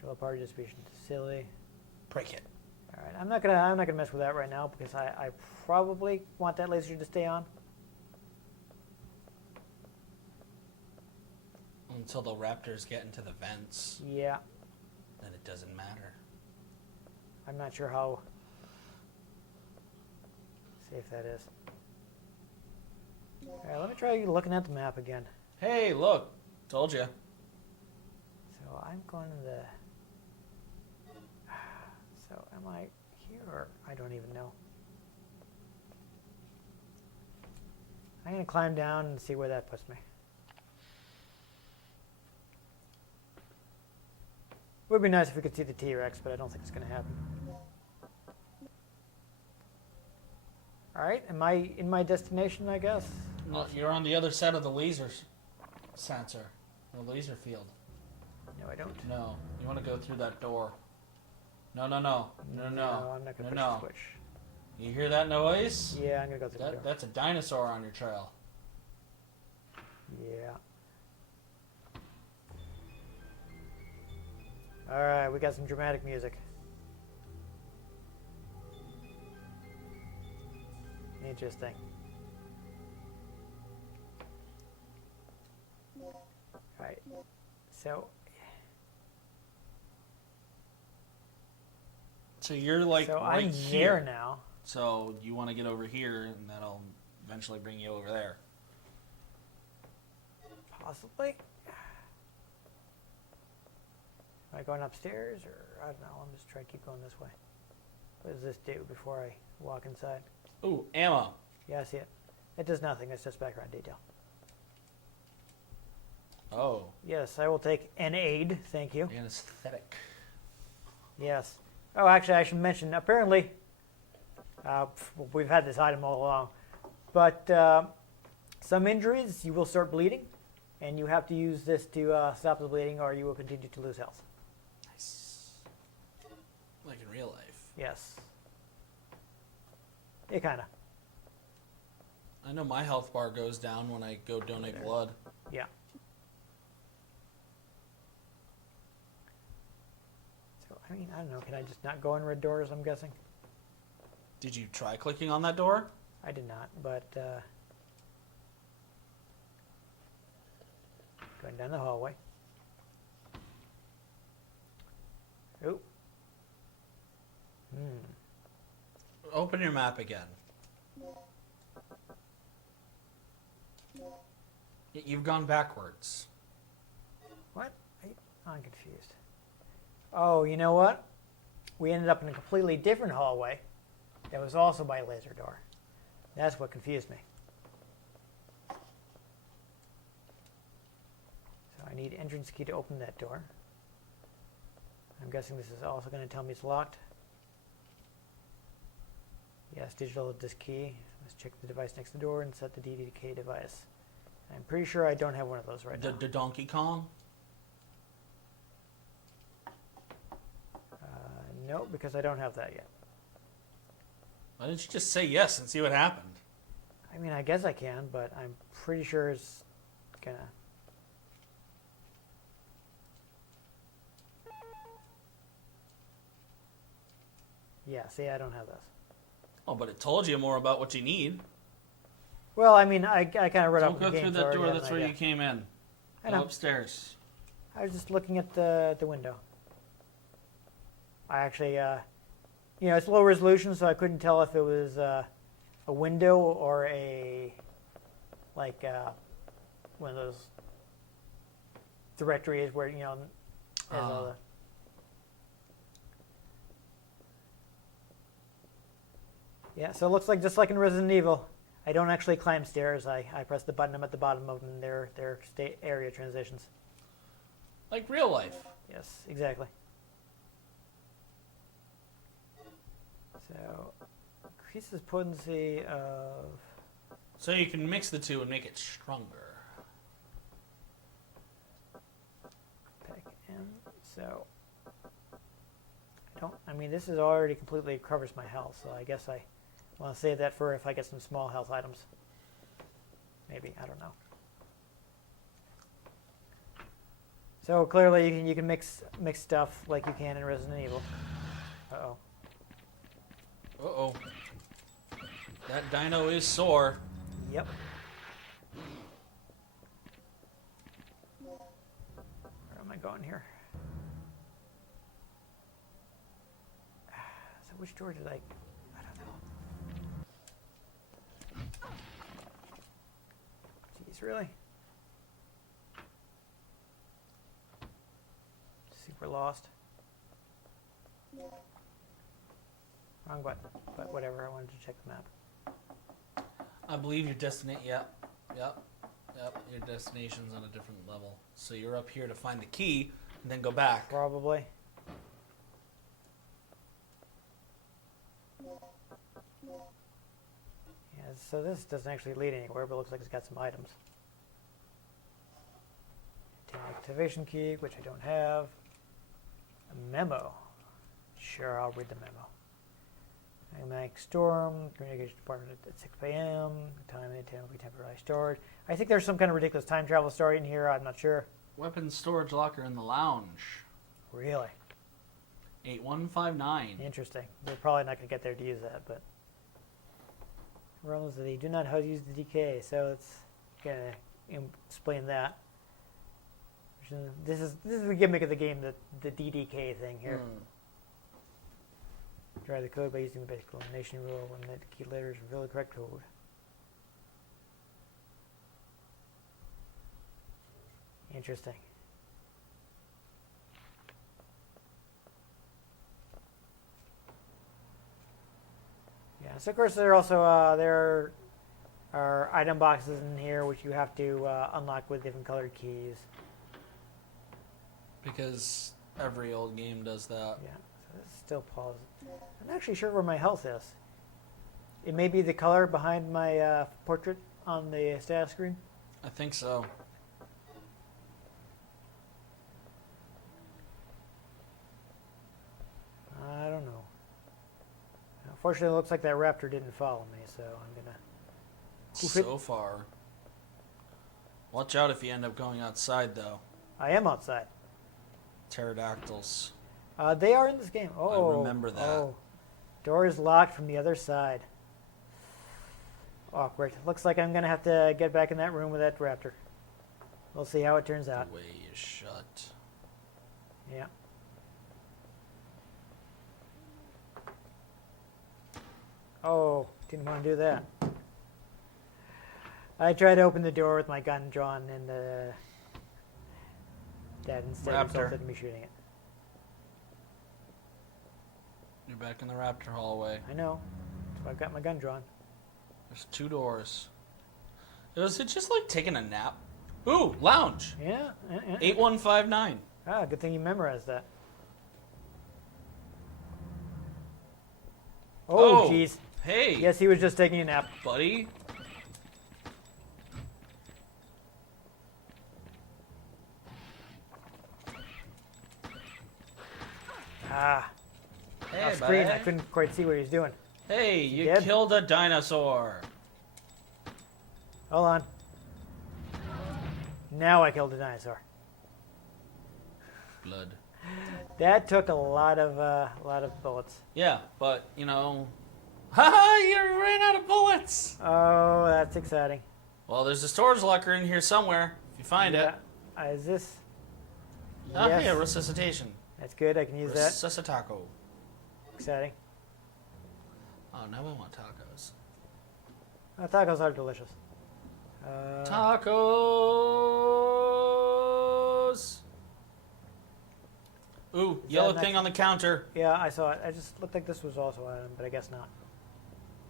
Show a party distribution. Silly. Break it. All right, I'm not gonna mess with that right now because I probably want that laser to stay on. Until the raptors get into the vents, Yeah, then it doesn't matter. I'm not sure how safe that is. All right, let me try looking at the map again. Hey, look. Told you. So I'm going to the. So am I here or I don't even know. I'm gonna climb down and see where that puts me. Would be nice if we could see the T-Rex, but I don't think it's gonna happen. All right, am I in my destination? I guess. No, you're on the other side of the laser sensor, the laser field. No, I don't. No, you want to go through that door. No. I'm not gonna No, push the no. switch. You hear that noise? Yeah, I'm gonna go through the door. That's a dinosaur on your trail. Yeah. All right, we got some dramatic music. Interesting. All right. So, So you're like so right I'm here. there now. So you want to get over here, and that'll eventually bring you over there. Possibly. Am I going upstairs, or I don't know? I'm just trying to keep going this way. What does this do before I walk inside? Ooh, ammo. Yeah, I see it. It does nothing. It's just background detail. Oh, Yes, I will take an aid. Thank you. anesthetic. Yes. Oh, actually, I should mention, apparently, we've had this item all along, but some injuries, you will start bleeding, and you have to use this to stop the bleeding, or you will continue to lose health. Nice. Like in real life. Yes. It kind of. I know my health bar goes down when I go donate blood. Yeah. So, I mean, I don't know. Can I just not go in red doors, I'm guessing? Did you try clicking on that door? I did not, but going down the hallway. Oh. Open your map again. You've gone backwards. What? I'm confused. Oh, you know what? We ended up in a completely different hallway that was also by a laser door. That's what confused me. So I need entrance key to open that door. I'm guessing this is also going to tell me it's locked. Yes, digital disk key. Let's check the device next to the door and set the DDK device. I'm pretty sure I don't have one of those right now. The Donkey Kong? No, because I don't have that yet. Why didn't you just say yes and see what happened? I mean, I guess I can, but I'm pretty sure it's gonna... Yeah, see, I don't have this. Oh, but it told you more about what you need. Well, I mean, I kind of read Don't up go the game, through so I that already door. have That's an where idea. you came in. I Go know. upstairs. I was just looking at the window. I actually, you know, it's low resolution, so I couldn't tell if it was a window or a, like, one of those directories where, you know, there's all the... Yeah, so it looks like just like in Resident Evil, I don't actually climb stairs. I press the button. I'm at the bottom of them. They're state area transitions. Like real life. Yes, exactly. So, increases potency of... So you can mix the two and make it stronger. Pack M. So, I mean, this is already completely covers my health, so I guess I want to save that for if I get some small health items. Maybe, I don't know. So clearly you can mix stuff like you can in Resident Evil. Uh-oh. Uh-oh. That dino is sore. Yep. Where am I going here? So which door did I don't know. Jeez, really? Super lost. Wrong button, but whatever, I wanted to check the map. I believe your destination. Yep. Your destination's on a different level. So you're up here to find the key and then go back. Probably. Yeah, so this doesn't actually lead anywhere, but it looks like it's got some items. Activation key, which I don't have. A memo. Sure, I'll read the memo. Magnetic storm, communication department at 6 p.m. Time and intent will be temporarily stored. I think there's some kind of ridiculous time travel story in here. I'm not sure. Weapons storage locker in the lounge. Really 8159. interesting. We're probably not going to get there to use that, but rules that they do not how to use the DK. So it's gonna explain that. This is the gimmick of the game, the DDK thing here. Try the code by using the basic elimination rule. When the key letters reveal the correct code. Interesting. Yeah. So of course there also there are item boxes in here which you have to unlock with different colored keys. Because every old game does that. Yeah. So this is still paused. I'm not actually sure where my health is. It may be the color behind my portrait on the status screen. I think so. I don't know. Unfortunately, it looks like that raptor didn't follow me, so I'm gonna. So far. Watch out if you end up going outside, though. I am outside. Pterodactyls. They are in this game. Oh, I remember that. Oh, door is locked from the other side. Awkward. Looks like I'm gonna have to get back in that room with that raptor. We'll see how it turns out. The way is shut. Yeah. Oh, didn't want to do that. I tried to open the door with my gun drawn, and that instead Raptor. resulted in me shooting it. You're back in the raptor hallway. I know. So I've got my gun drawn. There's 2 doors. Was it just like taking a nap? Ooh, lounge. Yeah. 8159. Ah, good thing you memorized that. Oh, jeez. Hey. Yes, he was just taking a nap. Buddy. Ah, Hey, off screen. buddy. I couldn't quite see what he was doing. Hey, you dead? killed a dinosaur. Hold on. Now I killed a dinosaur. Blood. That took a lot of bullets. Yeah, but, you know... Haha, you ran out of bullets! Oh, that's exciting. Well, there's a storage locker in here somewhere, if you find it. Is this? Oh, Yes. yeah, resuscitation. That's good. I can use that. Resuscitaco. Exciting. Oh, now I want tacos. Tacos are delicious. Tacos! Ooh, yellow next- thing on the counter. Yeah, I saw it. I just looked like this was also an item, but I guess not.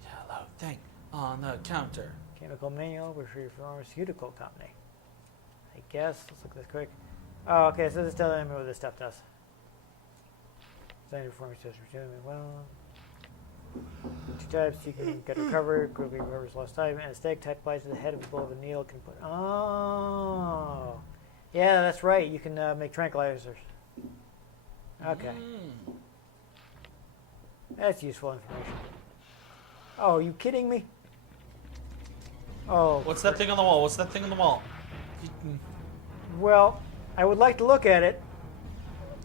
Yellow thing on the counter. Chemical manual for your pharmaceutical company. I guess. Let's look at this quick. Oh, okay. So this tells me what this stuff does. Design your pharmaceutical well. 2 types. You can get recovery. Quickly recovers lost time. And a stake type applies to the head of the blow of a needle. Can put. Oh. Yeah, that's right. You can make tranquilizers. Okay. That's useful information. Oh, are you kidding me? Oh. What's that thing on the wall? What's that thing on the wall? Well, I would like to look at it,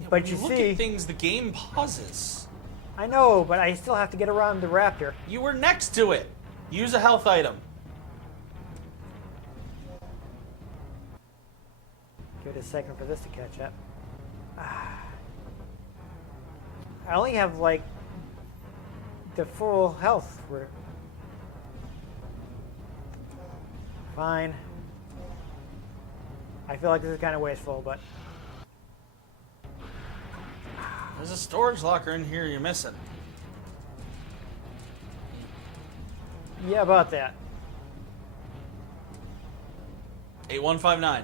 Yeah, but when you look see, at things, the game pauses. I know, but I still have to get around the raptor. You were next to it. Use a health item. Give it a second for this to catch up. I only have like the full health. Fine. I feel like this is kind of wasteful, but There's a storage locker in here you're missing. yeah, about that. 8159.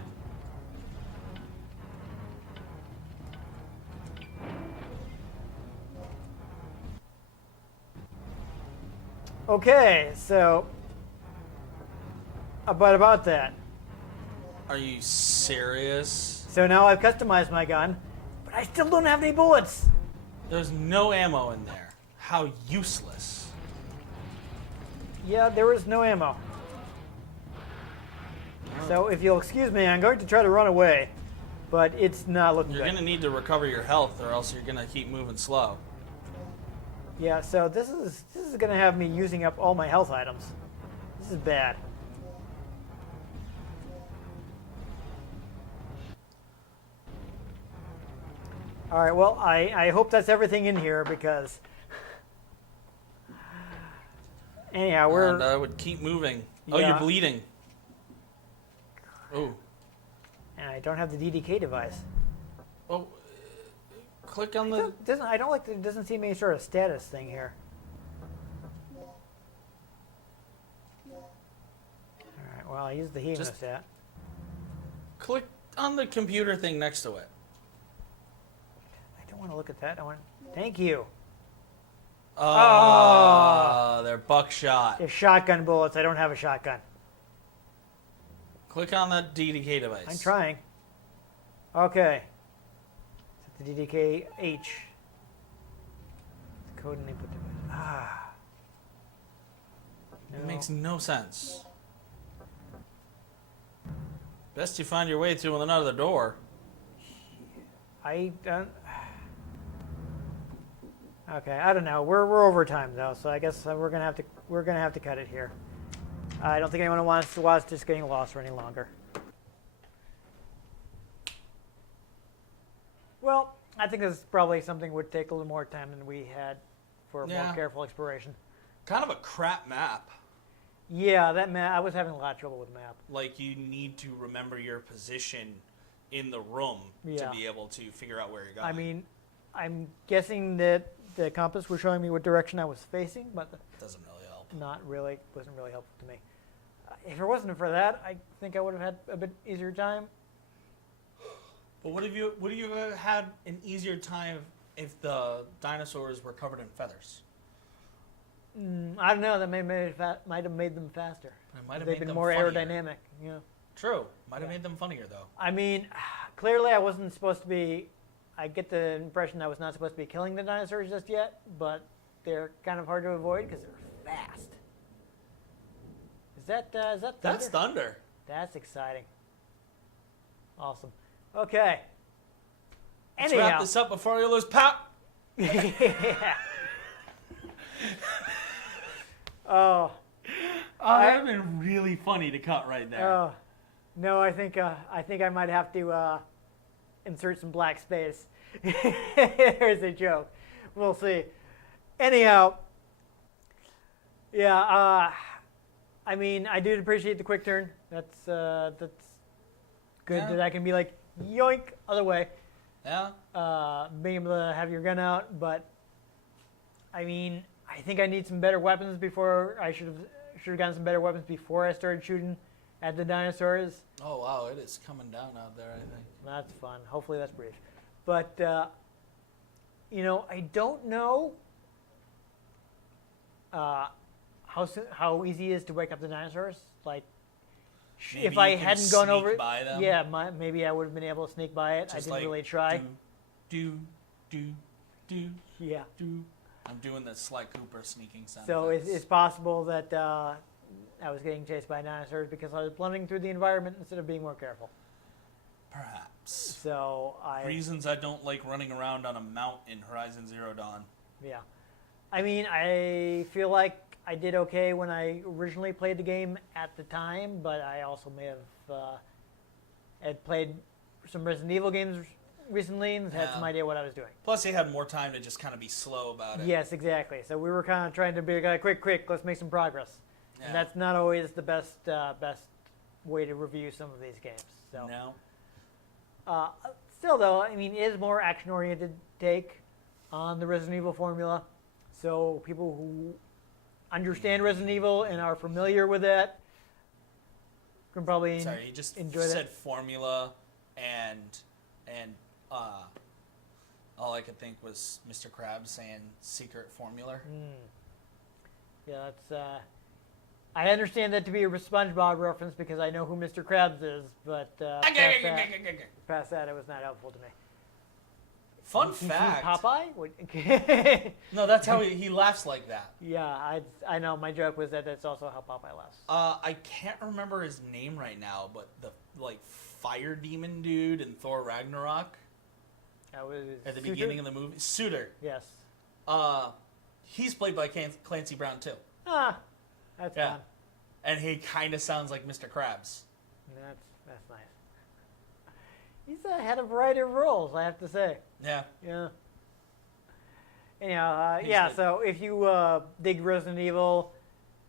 Okay, so but about that. Are you serious? So now I've customized my gun, but I still don't have any bullets. There's no ammo in there. How useless. Yeah, there is no ammo. So if you'll excuse me, I'm going to try to run away, but it's not looking You're good. gonna need to recover your health, or else you're gonna keep moving slow. Yeah, so this is going to have me using up all my health items. This is bad. All right, well, I hope that's everything in here because anyhow, we're And I would keep moving. Oh, Yeah. you're bleeding. Oh. and I don't have the DDK device. Oh. Click on the. I don't like that. It doesn't seem any sort of status thing here. All right. Well, I used the hemostat. Click on the computer thing next to it. I don't want to look at that. I want. Thank you. Oh, they're buckshot. They're shotgun bullets. I don't have a shotgun. Click on that DDK device. I'm trying. Okay. Set the DDK H. The code and input device. It No. makes no sense. Best you find your way through another door. I don't. Okay, I don't know. We're over time though, so I guess we're gonna have to cut it here. I don't think anyone wants to watch this getting lost for any longer. Well, I think this is probably something would take a little more time than we had for Yeah. more careful exploration. Kind of a crap map. Yeah, that map. I was having a lot of trouble with the map. Like, you need to remember your position in the room Yeah. to be able to figure out where you're going. I mean, I'm guessing that the compass was showing me what direction I was facing, but doesn't really help. wasn't really helpful to me. If it wasn't for that, I think I would have had a bit easier time. But would you have had an easier time if the dinosaurs were covered in feathers? I don't know. That might have made them faster. It might have They've made been them more funnier. aerodynamic. You know. True. Might have Yeah. made them funnier, though. I mean, clearly I wasn't supposed to be. I get the impression I was not supposed to be killing the dinosaurs just yet, but they're kind of hard to avoid because they're fast. Is that thunder? That's thunder. That's exciting. Awesome. Okay. Let's Anyhow. wrap this up before you lose power. Yeah. Oh. That'd have been really funny to cut right there. Oh. No, I think I might have to insert some black space. There's a joke. We'll see. Anyhow. Yeah. I mean, I do appreciate the quick turn. That's good Yeah. that I can be like yoink other way. Yeah. Being able to have your gun out, but I mean, I think I need some better weapons before I should have gotten some better weapons before I started shooting at the dinosaurs. Oh wow, it is coming down out there. I think. That's fun. Hopefully that's brief. But I don't know how easy it is to wake up the dinosaurs. Like, Maybe if I you can hadn't gone sneak over it, by them. yeah, maybe I would have been able to sneak by it. I Just didn't like, really try. Do. Yeah. I'm doing the Sly Cooper sneaking sound. So effects. it's possible that I was getting chased by dinosaurs because I was blending through the environment instead of being more careful. Perhaps. So Reasons I don't like running around on a mount in Horizon Zero Dawn. yeah. I mean, I feel like I did okay when I originally played the game at the time, but I also may have had played some Resident Evil games recently and had Yeah. some idea what I was doing. Plus, you had more time to just kind of be slow about it. Yes, exactly. So we were kind of trying to be like, quick, let's make some progress. Yeah. And that's not always the best way to review some of these games. So. No. Still, though, I mean, it is more action-oriented take on the Resident Evil formula. So people who understand Resident Evil and are familiar with it can probably Sorry, you just enjoy said that. formula and all I could think was Mr. Krabs saying secret formula. Yeah, that's. I understand that to be a SpongeBob reference because I know who Mr. Krabs is, but past that, it was not helpful to me. Fun You see fact. Popeye? No, that's how he laughs like that. Yeah, I know. My joke was that that's also how Popeye laughs. I can't remember his name right now, but the fire demon dude in Thor Ragnarok That was at the Suitor? beginning of the movie, Suitor. Yes. He's played by Clancy Brown too. That's Yeah, fun. and he kind of sounds like Mr. Krabs. That's nice. He's had a variety of roles, I have to say. Yeah. Yeah. Anyhow, He's yeah. the- So if you dig Resident Evil,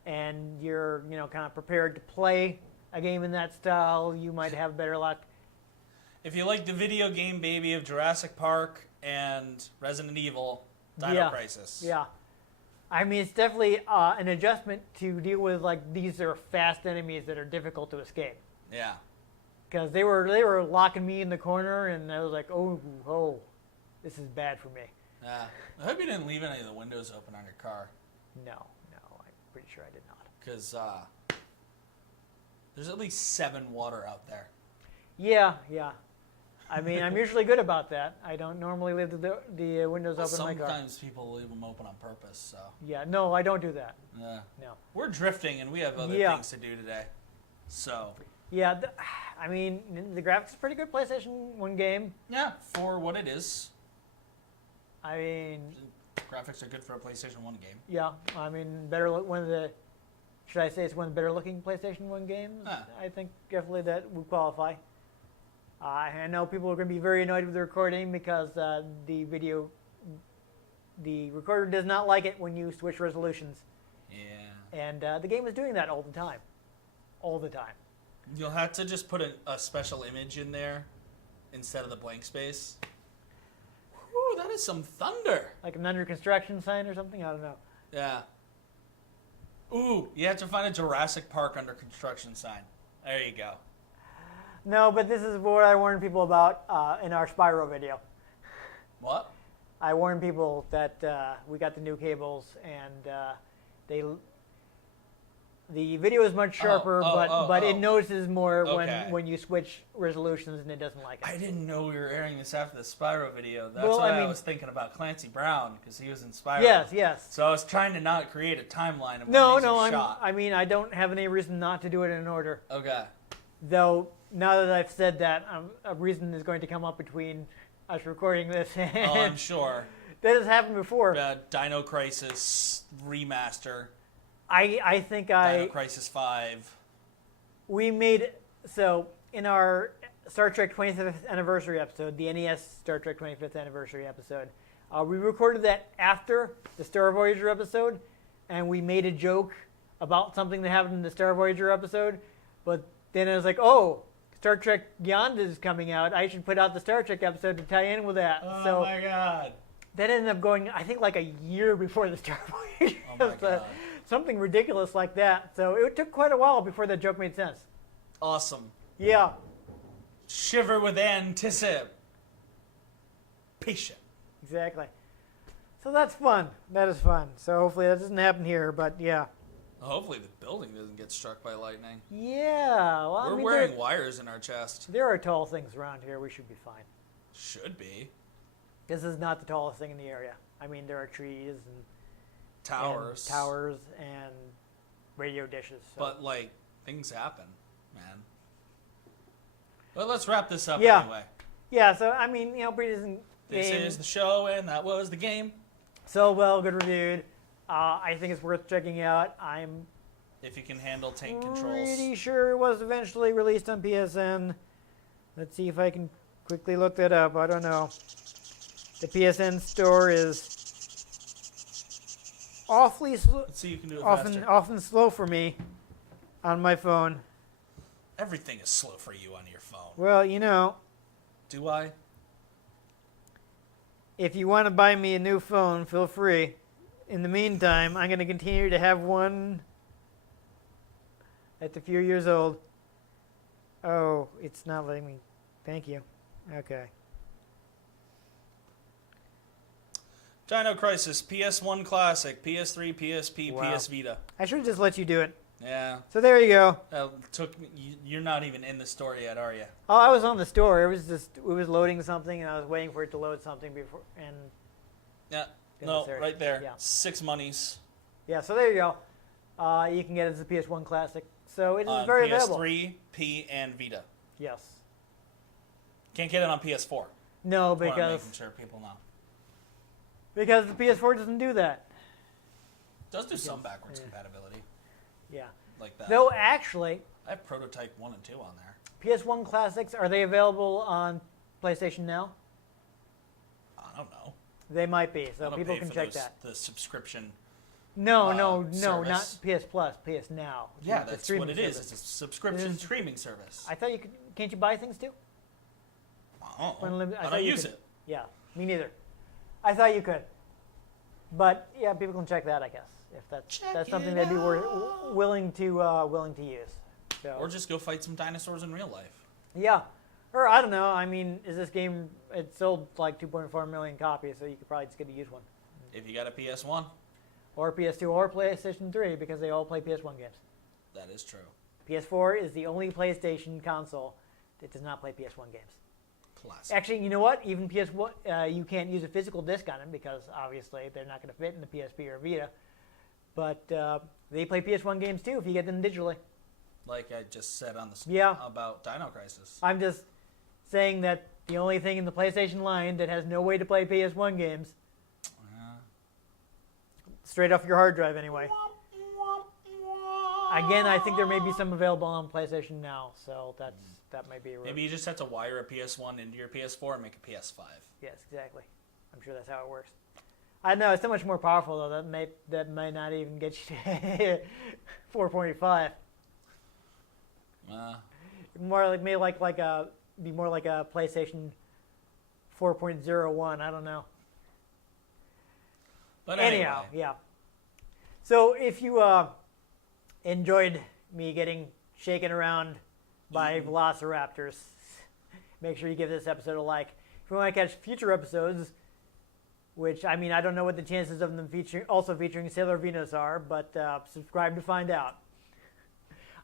and you're kind of prepared to play a game in that style, you might have better luck. If you like the video game baby of Jurassic Park and Resident Evil, Dino Yeah. Crisis. Yeah. I mean, it's definitely an adjustment to deal with these are fast enemies that are difficult to escape. Yeah. Because they were locking me in the corner, and I was like, oh, this is bad for me. Yeah. I hope you didn't leave any of the windows open on your car. No, I'm pretty sure I did not. Because there's at least 7 water out there. Yeah. I mean, I'm usually good about that. I don't normally leave the windows open in my car. Sometimes people leave them open on purpose, so. Yeah, no, I don't do that. Yeah. No. We're drifting, and we have other things to do today. So. Yeah, I mean, the graphics is pretty good PlayStation 1 game. Yeah, for what it is. I mean, Graphics are good for a PlayStation 1 game. yeah, I mean, should I say it's one of the better looking PlayStation 1 games? I think definitely that would qualify. I know people are going to be very annoyed with the recording because the recorder does not like it when you switch resolutions. Yeah. And the game is doing that all the time. All the time. You'll have to just put a special image in there instead of the blank space. Whew, that is some thunder. Like an under construction sign or something? I don't know. Yeah. Ooh, you have to find a Jurassic Park under construction sign. There you go. No, but this is what I warned people about in our Spyro video. What? I warned people that we got the new cables and the video is much sharper, but it notices more when you switch resolutions and it doesn't like it. I didn't know we were airing this after the Spyro video. That's Well, why I mean- I was thinking about Clancy Brown because he was in Spyro. Yes. So I was trying to not create a timeline of when No, these are shot. I mean, I don't have any reason not to do it in order. Okay. Though, now that I've said that, a reason is going to come up between us recording this and Oh, I'm sure. that has happened before. Dino Crisis remaster. I think Dino Crisis 5. we made, so in our Star Trek 25th anniversary episode, the NES Star Trek 25th anniversary episode, we recorded that after the Star Voyager episode, and we made a joke about something that happened in the Star Voyager episode, but then I was like, oh, Star Trek Beyond is coming out. I should put out the Star Trek episode to tie in with that. Oh my god. That ended up going, I think, like a year before the Star Voyager Oh my episode. god. Something ridiculous like that. So it took quite a while before that joke made sense. Awesome. Yeah. Shiver with anticipation. Exactly. So that's fun. That is fun. So hopefully that doesn't happen here, but yeah. Hopefully the building doesn't get struck by lightning. Yeah. Well, We're wearing wires in our chest. there are tall things around here. We should be fine. Should be. This is not the tallest thing in the area. I mean, there are trees and Towers. and radio dishes. So. But, like, things happen, man. Well, let's wrap this up Yeah. anyway. Yeah, so, I mean, pretty decent This game. is the show, and that was the game. So well, good reviewed. I think it's worth checking out. I'm If you can handle tank controls. pretty sure it was eventually released on PSN. Let's see if I can quickly look that up. I don't know. The PSN store is awfully Let's see if you can do it faster. often slow for me on my phone. Everything is slow for you on your phone. Well, Do I? if you want to buy me a new phone, feel free. In the meantime, I'm going to continue to have one that's a few years old. Oh, it's not letting me. Thank you. Okay. Dino Crisis, PS1 Classic, PS3, PSP, Wow. PS Vita. I should have just let you do it. Yeah. So there you go. You're not even in the store yet, are you? Oh, I was on the store. It was loading something, and I was waiting for it to load something before. And Yeah. Yeah, No, there. right there. Yeah. 6 monies. yeah, so there you go. You can get it as a PS1 Classic. So it is On very PS3, available. P, and Vita. Yes. Can't get it on PS4. No, That's what I'm because making sure people know. the PS4 doesn't do that. It does do some backwards compatibility, Yeah. like that. Though actually, I have Prototype 1 and 2 on there. PS1 Classics, are they available on PlayStation Now? I don't know. They might be, I so don't people pay can for check that. the subscription. No, not service. PS Plus, PS Now. Yeah, The that's streaming what it is. service. It's a subscription It is- streaming service. I thought you could. Can't you buy things too? Unlimited- I thought don't you use could- it. Yeah, me neither. I thought you could, but yeah, people can check that. I guess if that's Check something it they'd be willing to use. So, Or just go fight some dinosaurs in real life. yeah, Or I don't know. I mean, is this game? It sold like 2.4 million copies, so you could probably just get a used one, If you got a PS1, or PS2, or PlayStation 3, because they all play PS1 games. that is true. PS4 is the only PlayStation console that does not play PS1 games. Classic. Actually, you know what? Even PS1, you can't use a physical disc on them because obviously they're not going to fit in the PSP or Vita. But they play PS1 games too if you get them digitally. Like I just said on the Yeah. about Dino Crisis. I'm just saying that the only thing in the PlayStation line that has no way to play PS1 games, straight off your hard drive anyway. Again, I think there may be some available on PlayStation Now, so that might be a Maybe you just have to wire a PS1 into your PS4 and make a PS5. Yes, exactly. I'm sure that's how it works. I know it's so much more powerful though. That may not even get you to 4.5. More like maybe be more like a PlayStation 4.01. I don't know. But Anyhow, anyway. yeah. So if you enjoyed me getting shaken around by velociraptors, make sure you give this episode a like. If you want to catch future episodes, which, I mean, I don't know what the chances of them featuring Sailor Venus are, but subscribe to find out.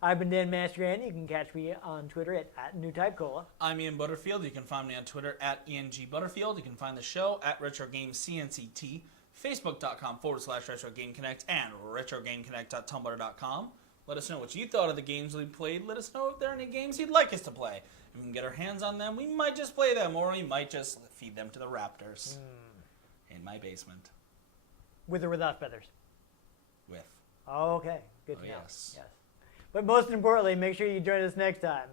I've been Dan Mastriani. You can catch me on Twitter at NewTypeCola. I'm Ian Butterfield. You can find me on Twitter at ENGButterfield. You can find the show at RetroGamesCNCT, Facebook.com/RetroGameConnect, and RetroGameConnect.tumblr.com. Let us know what you thought of the games we played. Let us know if there are any games you'd like us to play. If we can get our hands on them, we might just play them, or we might just feed them to the raptors in my basement. With or without feathers? With. Okay, good to know. Yes. But most importantly, make sure you join us next time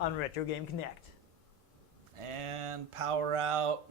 on Retro Game Connect. And power out.